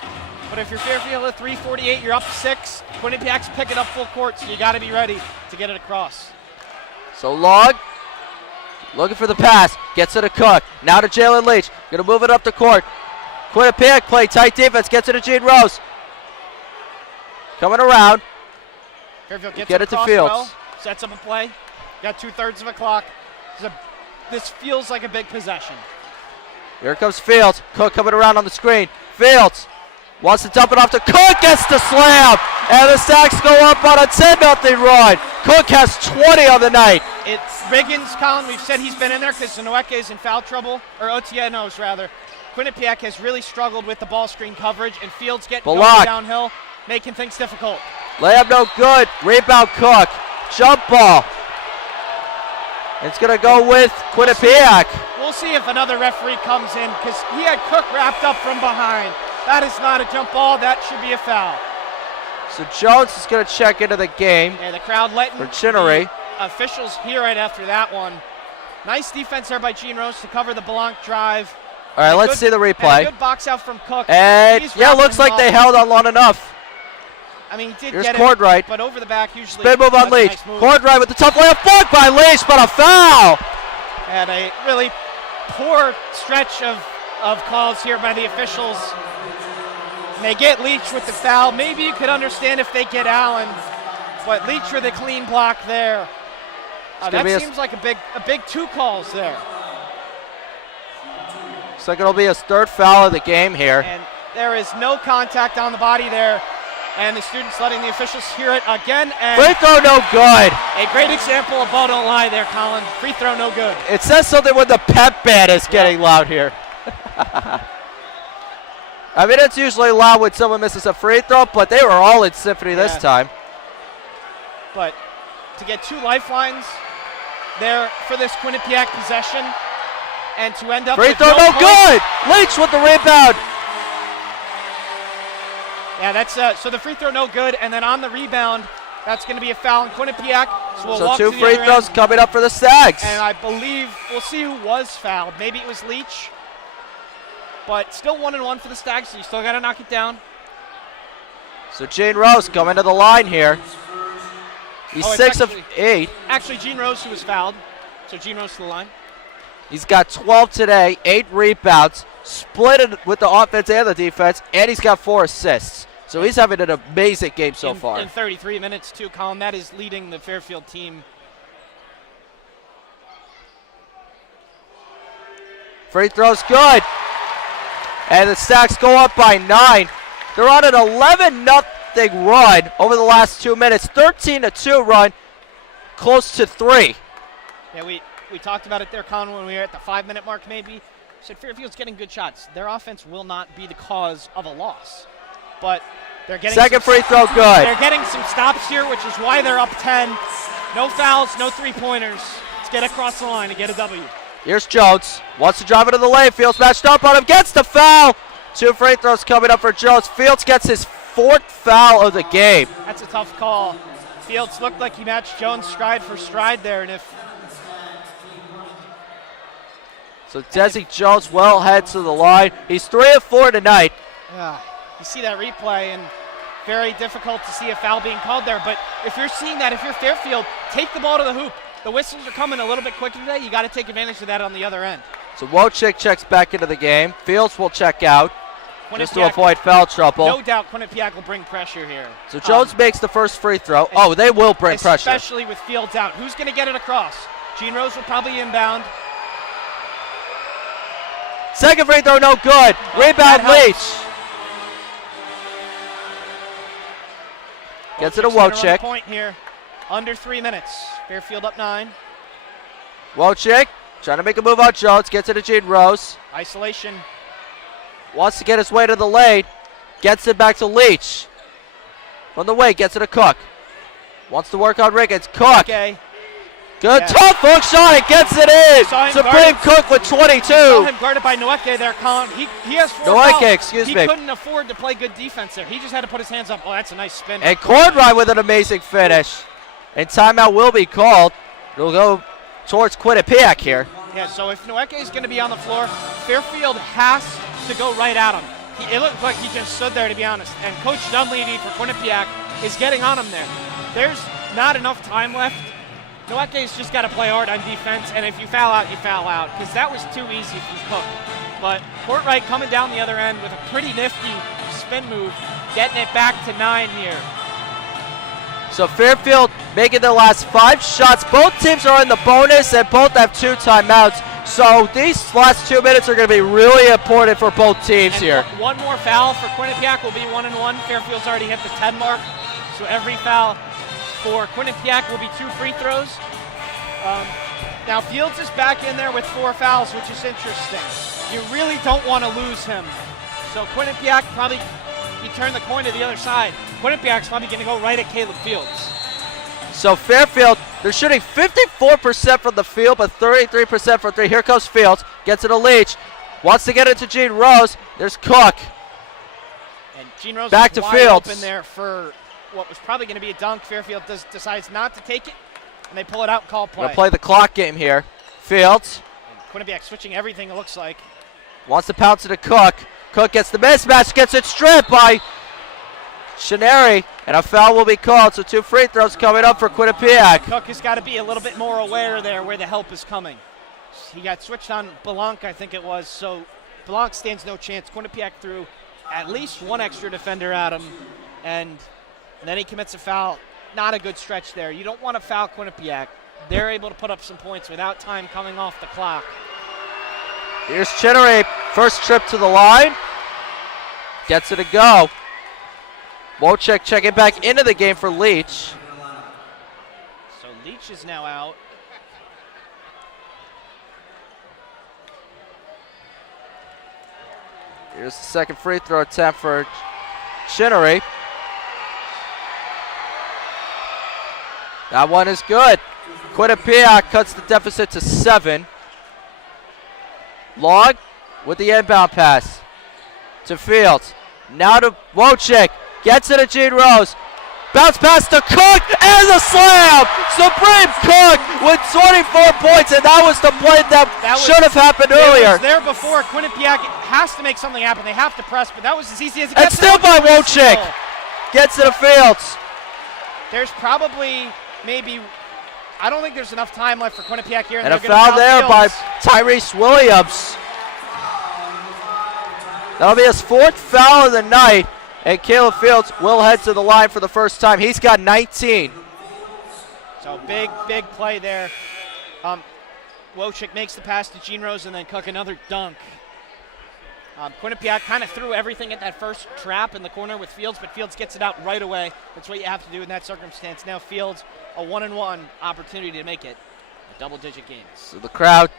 But if you're Fairfield at 3:48, you're up 6. Quinnipiac's picking up full court, so you got to be ready to get it across. So Long looking for the pass, gets it to Cook. Now to Jalen Leach, gonna move it up the court. Quinnipiac play tight defense, gets it to Gene Rose. Coming around. Fairfield gets Get it to Fields. well, sets up a play. Got 2/3 of a clock. This feels like a big possession. Here comes Fields. Cook coming around on the screen. Fields wants to dump it off to Cook, gets the slam, and the Stacks go up on a 10-0 run. Cook has 20 on the night. It's Riggins, Colin. We've said he's been in there because Zanoeke is in foul trouble, or Otieno's rather. Quinnipiac has really struggled with the ball screen coverage, and Fields getting going downhill, making things difficult. Layup no good. Rebound Cook. Jump ball. It's going to go with Quinnipiac. We'll see if another referee comes in because he had Cook wrapped up from behind. That is not a jump ball. That should be a foul. So Jones is going to check into the game. Yeah, the crowd letting for Chinnery. The officials here right after that one. Nice defense there by Gene Rose to cover the Blanc drive. All right, let's see the replay. And a good box out from Cook. And yeah, looks like they held on long enough. I mean, he did Here's get Courtright. it, but over the back usually. Spin move on Leach. Nice Courtright with the tough layup, blocked by Leach, but a foul. And a really poor stretch of calls here by the officials. And they get Leach with the foul. Maybe you could understand if they get Allen, but Leach with a clean block there. That seems like a big 2 calls there. Looks like it'll be his 3rd foul of the game here. And there is no contact on the body there. And the students letting the officials hear it again. And free throw no good. A great example of ball don't lie there, Colin. Free throw no good. It says something when the pep band is getting loud here. I mean, it's usually loud when someone misses a free throw, but they were all in symphony this time. But to get 2 lifelines there for this Quinnipiac possession, and to end up free with throw no good. Leach with the rebound. Yeah, that's so the free throw no good, and then on the rebound, that's going to be a foul on Quinnipiac. So 2 free throws coming up for the Stags. And I believe we'll see who was fouled. Maybe it was Leach, but still 1-1 for the Stags. So you still got to knock it down. So Gene Rose coming to the line here. He's 6 of 8. Actually, Gene Rose who was fouled. So Gene Rose to the line. He's got 12 today, 8 rebounds, split it with the offense and the defense, and he's got 4 assists. So he's having an amazing game so far. In 33 minutes, too, Colin. That is leading the Fairfield team. Free throw's good. And the Stags go up by 9. They're on an 11-0 run over the last 2 minutes. 13-2 run, close to 3. Yeah, we talked about it there, Colin, when we were at the 5-minute mark maybe. Said Fairfield's getting good shots. Their offense will not be the cause of a loss. But they're getting second free throw good. They're getting some stops here, which is why they're up 10. No fouls, no 3-pointers. Let's get across the line and get a W. Here's Jones. Wants to drive into the lane. Fields matched up on him. Gets the foul. 2 free throws coming up for Jones. Fields gets his 4th foul of the game. That's a tough call. Fields looked like he matched Jones stride for stride there. And if so Desi Jones well heads to the line. He's 3 of 4 tonight. Yeah, you see that replay, and very difficult to see a foul being called there. But if you're seeing that, if you're Fairfield, take the ball to the hoop. The whistles are coming a little bit quicker today. You got to take advantage of that on the other end. So Wojcik checks back into the game. Fields will check out just to avoid foul trouble. No doubt Quinnipiac will bring pressure here. So Jones makes the first free throw. Oh, they will bring pressure. Especially with Fields out. Who's going to get it across? Gene Rose will probably inbound. Second free throw, no good. Rebound, Leach. Gets it to Wojcik. Point here. Under 3 minutes. Fairfield up 9. Wojcik trying to make a move on Jones. Gets it to Gene Rose. Isolation. Wants to get his way to the lane. Gets it back to Leach. From the way, gets it to Cook. Wants to work on Ricketts. Cook. Okay. Good tough hook shot. It gets it in. Supreme Cook with 22. Saw him guarded by Noeke there, Colin. He has 4 Noeke, fouls. excuse me. He couldn't afford to play good defense there. He just had to put his hands up. Oh, that's a nice spin. And Cornride with an amazing finish. And timeout will be called. It'll go towards Quinnipiac here. Yeah, so if Noeke is going to be on the floor, Fairfield has to go right at him. It looked like he just stood there, to be honest. And Coach Dunleavy for Quinnipiac is getting on him there. There's not enough time left. Noeke's just got to play hard on defense, and if you foul out, you foul out, because that was too easy from Cook. But Courtright coming down the other end with a pretty nifty spin move, getting it back to 9 here. So Fairfield making their last 5 shots. Both teams are in the bonus, and both have 2 timeouts. So these last 2 minutes are going to be really important for both teams and here. One more foul for Quinnipiac will be 1-1. Fairfield's already hit the 10 mark, so every foul for Quinnipiac will be 2 free throws. Now Fields is back in there with 4 fouls, which is interesting. You really don't want to lose him. So Quinnipiac probably, you turn the coin to the other side. Quinnipiac's probably going to go right at Caleb Fields. So Fairfield, they're shooting 54% from the field, but 33% from 3. Here comes Fields, gets it to Leach, wants to get it to Gene Rose. There's Cook. And Gene Rose back is to wide Fields. Open there for what was probably going to be a dunk. Fairfield decides not to take it, and they pull it out and call play. Gonna play the clock game here. Fields. And Quinnipiac switching everything, it looks like. Wants to pounce it to Cook. Cook gets the mismatch, gets it stripped by Shineri, and a foul will be called, so 2 free throws coming up for Quinnipiac. Cook has got to be a little bit more aware there where the help is coming. He got switched on Blanc, I think it was, so Blanc stands no chance. Quinnipiac threw at least one extra defender at him, and then he commits a foul. Not a good stretch there. You don't want to foul Quinnipiac. They're able to put up some points without time coming off the clock. Here's Chinnery, first trip to the line. Gets it to go. Wojcik checking back into the game for Leach. So Leach is now out. Here's the second free throw attempt for Chinnery. That one is good. Quinnipiac cuts the deficit to 7. Long with the inbound pass to Fields. Now to Wojcik. Gets it to Gene Rose. Bounce pass to Cook and the slam! Supreme Cook with 24 points, and that was the play that should have happened earlier. It was there before. Quinnipiac has to make something happen. They have to press, but that was as easy as it And gets. still by Wojcik. Gets it to Fields. There's probably maybe, I don't think there's enough time left for Quinnipiac here. And a foul there by Tyrese Williams. That'll be his 4th foul of the night. And Caleb Fields will head to the line for the first time. He's got 19. So big play there. Wojcik makes the pass to Gene Rose, and then Cook another dunk. Quinnipiac kind of threw everything at that first trap in the corner with Fields, but Fields gets it out right away. That's what you have to do in that circumstance. Now Fields, a 1-and-1 opportunity to make it a double-digit game. So the crowd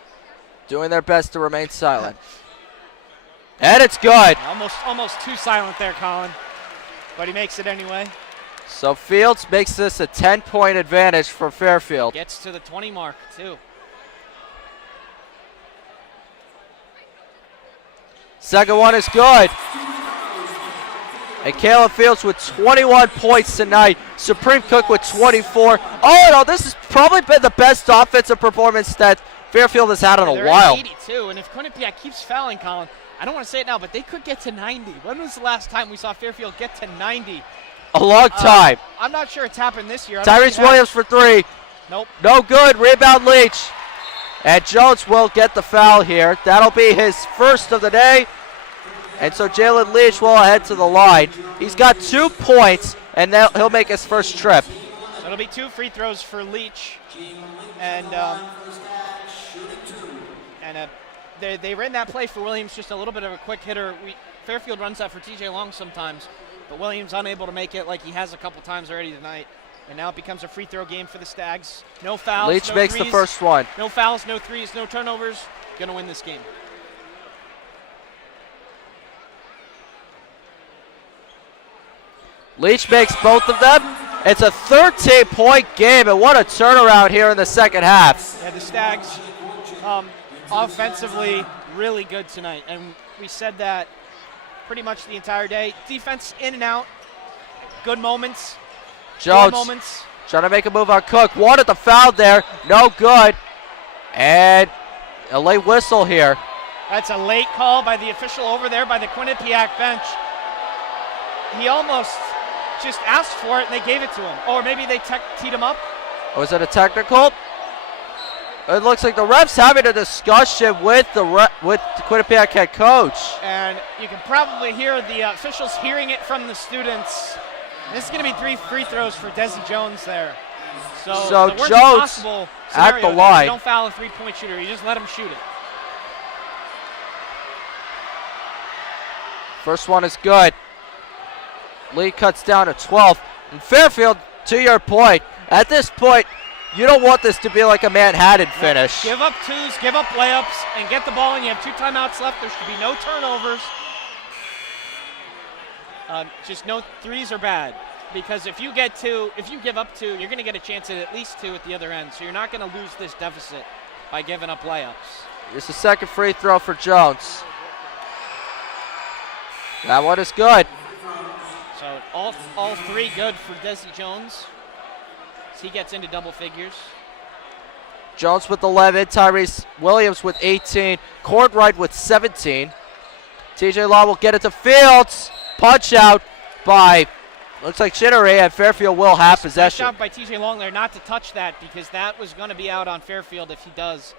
doing their best to remain silent. And it's good. Almost too silent there, Colin. But he makes it anyway. So Fields makes this a 10-point advantage for Fairfield. Gets to the 20 mark, too. Second one is good. And Caleb Fields with 21 points tonight. Supreme Cook with 24. Oh, no, this has probably been the best offensive performance that Fairfield has had in a while. 82, and if Quinnipiac keeps fouling, Colin, I don't want to say it now, but they could get to 90. When was the last time we saw Fairfield get to 90? A long time. I'm not sure it's happened this year. Tyrese Williams for 3. Nope. No good. Rebound Leach. And Jones will get the foul here. That'll be his first of the day. And so Jalen Leach will head to the line. He's got 2 points, and he'll make his first trip. So it'll be 2 free throws for Leach. And they ran that play for Williams, just a little bit of a quick hitter. Fairfield runs that for TJ Long sometimes, but Williams unable to make it like he has a couple times already tonight. And now it becomes a free throw game for the Stags. No fouls, Leach no makes threes, the first one. No fouls, no threes, no turnovers. Gonna win this game. Leach makes both of them. It's a 13-point game, and what a turnaround here in the second half. Yeah, the Stags offensively really good tonight, and we said that pretty much the entire day. Defense in and out, good moments. Jones good moments. trying to make a move on Cook. Wanted the foul there, no good. And a late whistle here. That's a late call by the official over there by the Quinnipiac bench. He almost just asked for it and they gave it to him. Or maybe they teed him up. Was it a technical? It looks like the ref's having a discussion with the Quinnipiac head coach. And you can probably hear the officials hearing it from the students. This is going to be 3 free throws for Desi Jones there. So the worst Jones possible at the scenario line. You don't foul a 3-point shooter. You just let him shoot it. First one is good. Lee cuts down to 12. And Fairfield, to your point, at this point, you don't want this to be like a Manhattan finish. Give up 2s, give up layups, and get the ball, and you have 2 timeouts left. There should be no turnovers. Just no 3s are bad. Because if you give up 2, you're going to get a chance at least 2 at the other end. So you're not going to lose this deficit by giving up layups. Here's the second free throw for Jones. That one is good. So all 3 good for Desi Jones. So he gets into double figures. Jones with 11, Tyrese Williams with 18, Cordwright with 17. TJ Law will get it to Fields. Punch out by, looks like Chinnery, and Fairfield will have possession. Nice job by TJ Long there not to touch that, because that was going to be out on Fairfield if he does.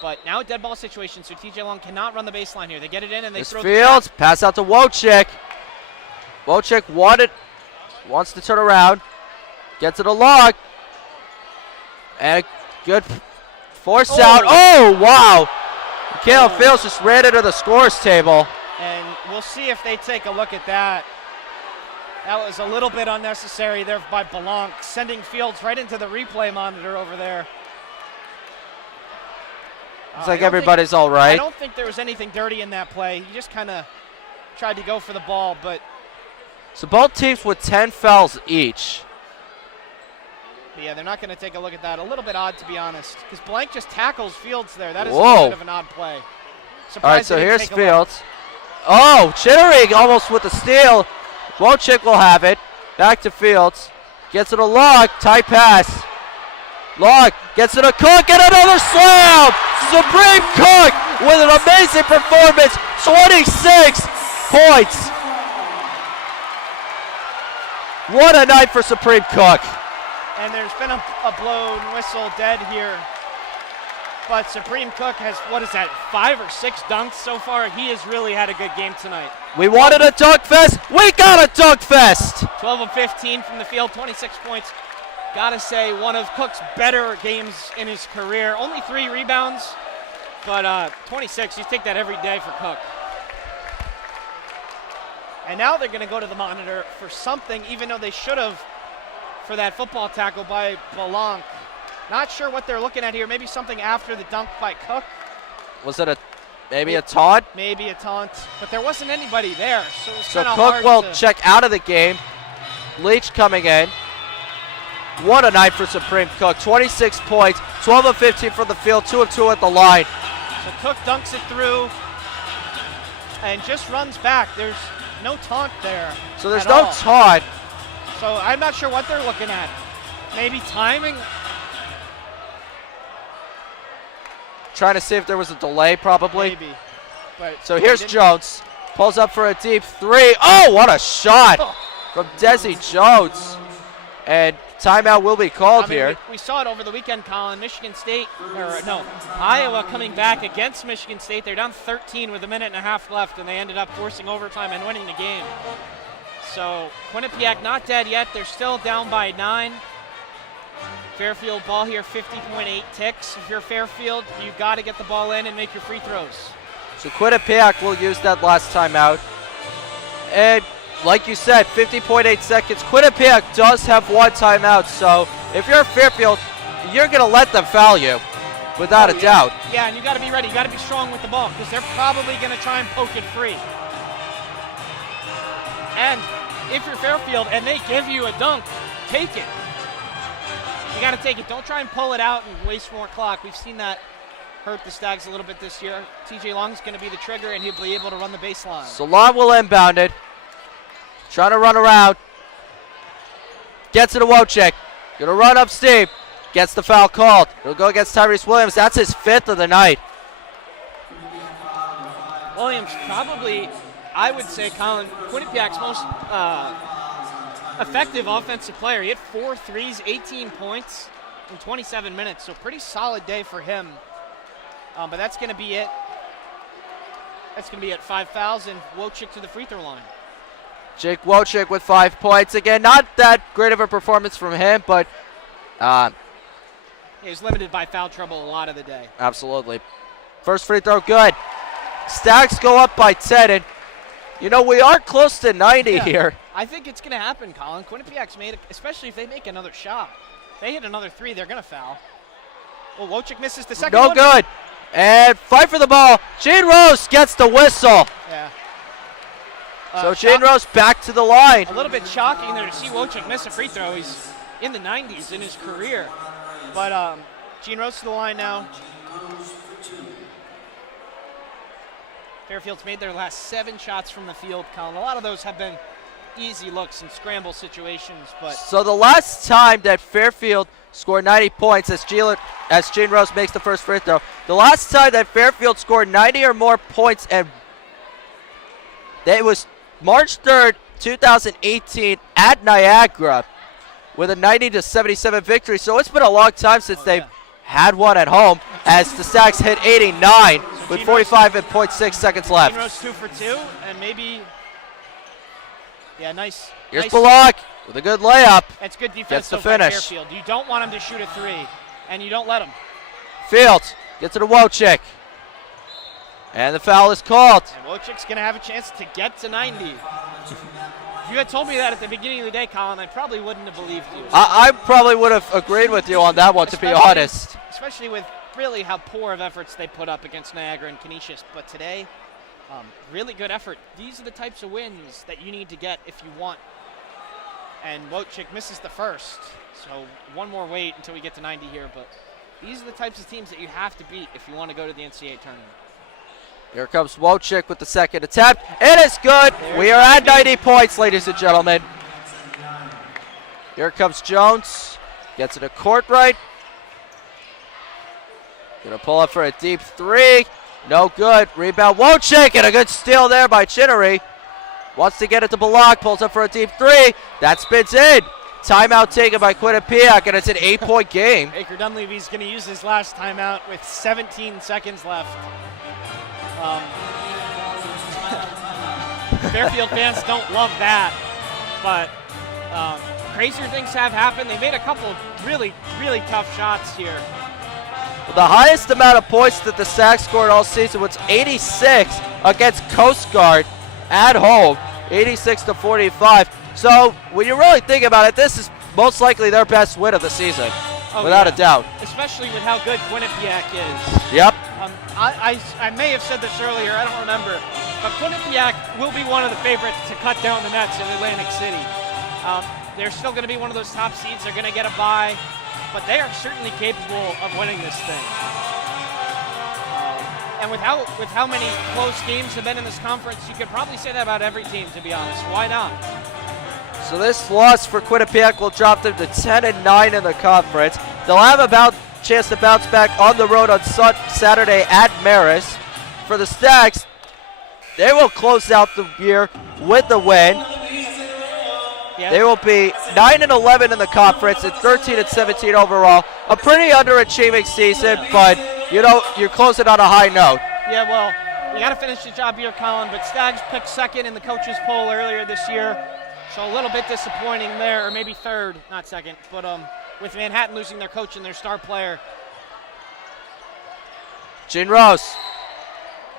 But now a dead ball situation, so TJ Long cannot run the baseline here. They get it in and they throw Fields, the pass out to Wojcik. Wojcik wants to turn around. Gets it a lock. And a good force out. Oh, wow. Caleb Fields just ran into the scores table. And we'll see if they take a look at that. That was a little bit unnecessary there by Blanc, sending Fields right into the replay monitor over there. Looks like everybody's all right. I don't think there was anything dirty in that play. He just kind of tried to go for the ball, but. So both teams with 10 fouls each. But yeah, they're not going to take a look at that. A little bit odd, to be honest, because Blank just tackles Fields there. That is a little bit of an odd play. All right, so here's Fields. Oh, Chittering almost with the steal. Wojcik will have it. Back to Fields. Gets it a Locke. Tight pass. Locke gets it a Cook and another slam. Supreme Cook with an amazing performance. 26 points. What a night for Supreme Cook. And there's been a blown whistle dead here. But Supreme Cook has, 5 or 6 dunks so far? He has really had a good game tonight. We wanted a dunk fest. We got a dunk fest. 12 of 15 from the field, 26 points. Gotta say, one of Cook's better games in his career. Only 3 rebounds, but 26, you take that every day for Cook. And now they're gonna go to the monitor for something, even though they should have for that football tackle by Blanc. Not sure what they're looking at here. Maybe something after the dunk by Cook. Was it maybe a taunt? Maybe a taunt, but there wasn't anybody there, so it was kind of hard. So Cook will check out of the game. Leach coming in. What a night for Supreme Cook. 26 points, 12 of 15 from the field, 2 of 2 at the line. So Cook dunks it through and just runs back. There's no taunt there. So there's no taunt. So I'm not sure what they're looking at. Maybe timing. Trying to see if there was a delay, probably. Maybe. But so here's Jones. Pulls up for a deep 3. Oh, what a shot from Desi Jones. And timeout will be called here. We saw it over the weekend, Colin. Iowa coming back against Michigan State. They're down 13 with a minute and a half left, and they ended up forcing overtime and winning the game. So Quinnipiac not dead yet. They're still down by 9. Fairfield ball here, 50.8 ticks. If you're Fairfield, you got to get the ball in and make your free throws. So Quinnipiac will use that last timeout. And like you said, 50.8 seconds. Quinnipiac does have 1 timeout, so if you're Fairfield, you're going to let them foul you, without a doubt. Yeah, and you got to be ready. You got to be strong with the ball, because they're probably going to try and poke it free. And if you're Fairfield and they give you a dunk, take it. You got to take it. Don't try and pull it out and waste more clock. We've seen that hurt the Stags a little bit this year. TJ Long's going to be the trigger, and he'll be able to run the baseline. So Long will inbound it. Trying to run around. Gets it to Wojcik. Going to run up steep. Gets the foul called. He'll go against Tyrese Williams. That's his 5th of the night. Williams probably, I would say, Colin, Quinnipiac's most effective offensive player. He hit 4 threes, 18 points in 27 minutes, so pretty solid day for him. But that's going to be it. That's going to be it. 5 fouls, and Wojcik to the free throw line. Jake Wojcik with 5 points. Again, not that great of a performance from him, but he was limited by foul trouble a lot of the day. Absolutely. First free throw, good. Stags go up by 10, and we are close to 90 here. I think it's going to happen, Colin. Quinnipiac's made it, especially if they make another shot. If they hit another 3, they're going to foul. Well, Wojcik misses the second one. No good. And fight for the ball. Gene Rose gets the whistle. Yeah. So Gene Rose back to the line. A little bit shocking there to see Wojcik miss a free throw. He's in the 90s in his career. But Gene Rose to the line now. Fairfield's made their last 7 shots from the field, Colin. A lot of those have been easy looks and scramble situations. But so the last time that Fairfield scored 90 points, as Gene Rose makes the first free throw, the last time that Fairfield scored 90 or more points, and it was March 3rd, 2018 at Niagara with a 90-77 victory. So it's been a long time since they've had one at home, as the Stags hit 89 with 45.6 seconds left. Gene Rose 2 for 2, and maybe Yeah, nice. Here's nice. Bullock with a good layup. That's good defense Gets the so far by finish. Fairfield. You don't want him to shoot a three, and you don't let him. Fields gets it to Wojcik. And the foul is called. And Wojcik's going to have a chance to get to 90. If you had told me that at the beginning of the day, Colin, I probably wouldn't have believed you. I probably would have agreed with you on that one, to be honest. Especially with really how poor of efforts they put up against Niagara and Canisius. But today, really good effort. These are the types of wins that you need to get if you want. And Wojcik misses the first. So one more wait until we get to 90 here. But these are the types of teams that you have to beat if you want to go to the NCAA tournament. Here comes Wojcik with the second attempt. It is good. We are at 90 points, ladies and gentlemen. Here comes Jones. Gets it to Courtright. Gonna pull up for a deep three. No good. Rebound Wojcik, and a good steal there by Chinnery. Wants to get it to Bullock. Pulls up for a deep three. That spins in. Timeout taken by Quinnipiac, and it's an 8-point game. Baker Dunleavy's going to use his last timeout with 17 seconds left. Fairfield fans don't love that, but crazier things have happened. They made a couple really, really tough shots here. The highest amount of points that the Stags scored all season was 86 against Coast Guard at home, 86-45. So when you really think about it, this is most likely their best win of the season, without a doubt. Especially with how good Quinnipiac is. Yep. I may have said this earlier, I don't remember, but Quinnipiac will be one of the favorites to cut down the nets in Atlantic City. They're still going to be one of those top seeds. They're going to get a bye, but they are certainly capable of winning this thing. And with how many close games have been in this conference, you could probably say that about every team, to be honest. Why not? So this loss for Quinnipiac will drop them to 10-9 in the conference. They'll have a chance to bounce back on the road on Saturday at Marist. For the Stags, they will close out the year with the win. Yeah. They will be 9-11 in the conference and 13-17 overall. A pretty underachieving season, but you're closing on a high note. Yeah, well, you got to finish the job here, Colin. But Stags picked second in the coaches poll earlier this year, so a little bit disappointing there, or maybe third, not second. But with Manhattan losing their coach and their star player. Gene Rose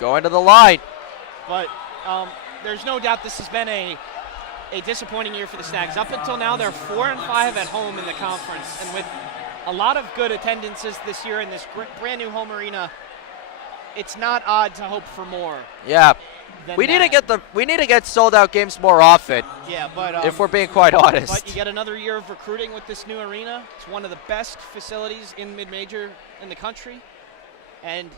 going to the line. But there's no doubt this has been a disappointing year for the Stags. Up until now, they're 4-5 at home in the conference, and with a lot of good attendances this year in this brand new home arena, it's not odd to hope for more. Yeah, we need to get sold out games more often. Yeah, but if we're being quite honest. But you get another year of recruiting with this new arena. It's one of the best facilities in mid-major in the country, and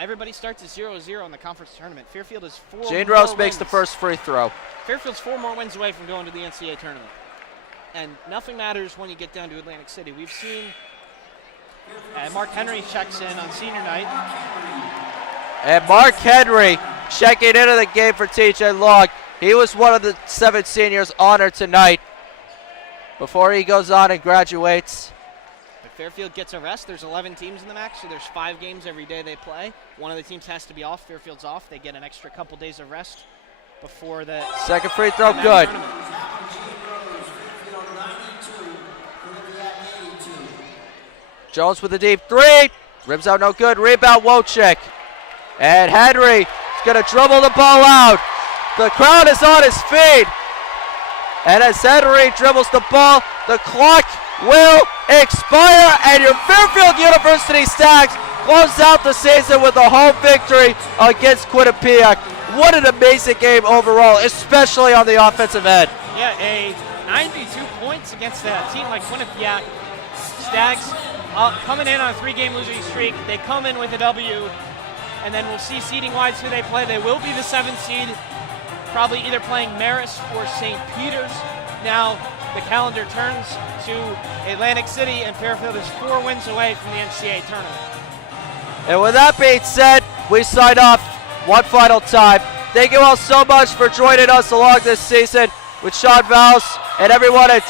everybody starts at 0-0 in the conference tournament. Fairfield is 4 Jane more Rose wins. makes the first free throw. Fairfield's 4 more wins away from going to the NCAA tournament. And nothing matters when you get down to Atlantic City. We've seen Mark Henry checks in on senior night. And Mark Henry checking into the game for TJ Long. He was one of the 7 seniors honored tonight before he goes on and graduates. If Fairfield gets a rest, there's 11 teams in the MAC, so there's 5 games every day they play. One of the teams has to be off. Fairfield's off. They get an extra couple days of rest before the second free throw, good. Tournament. Jones with a deep three. Rims out, no good. Rebound, Wojcik. And Henry is going to dribble the ball out. The crowd is on his feet. And as Henry dribbles the ball, the clock will expire, and your Fairfield University Stags close out the season with a home victory against Quinnipiac. What an amazing game overall, especially on the offensive end. Yeah, 92 points against a team like Quinnipiac. Stags coming in on a 3-game losing streak. They come in with a W, and then we'll see seeding-wise who they play. They will be the 7th seed, probably either playing Marist or St. Peter's. Now the calendar turns to Atlantic City, and Fairfield is 4 wins away from the NCAA tournament. And with that being said, we sign off one final time. Thank you all so much for joining us along this season with Sean Vowles and everyone at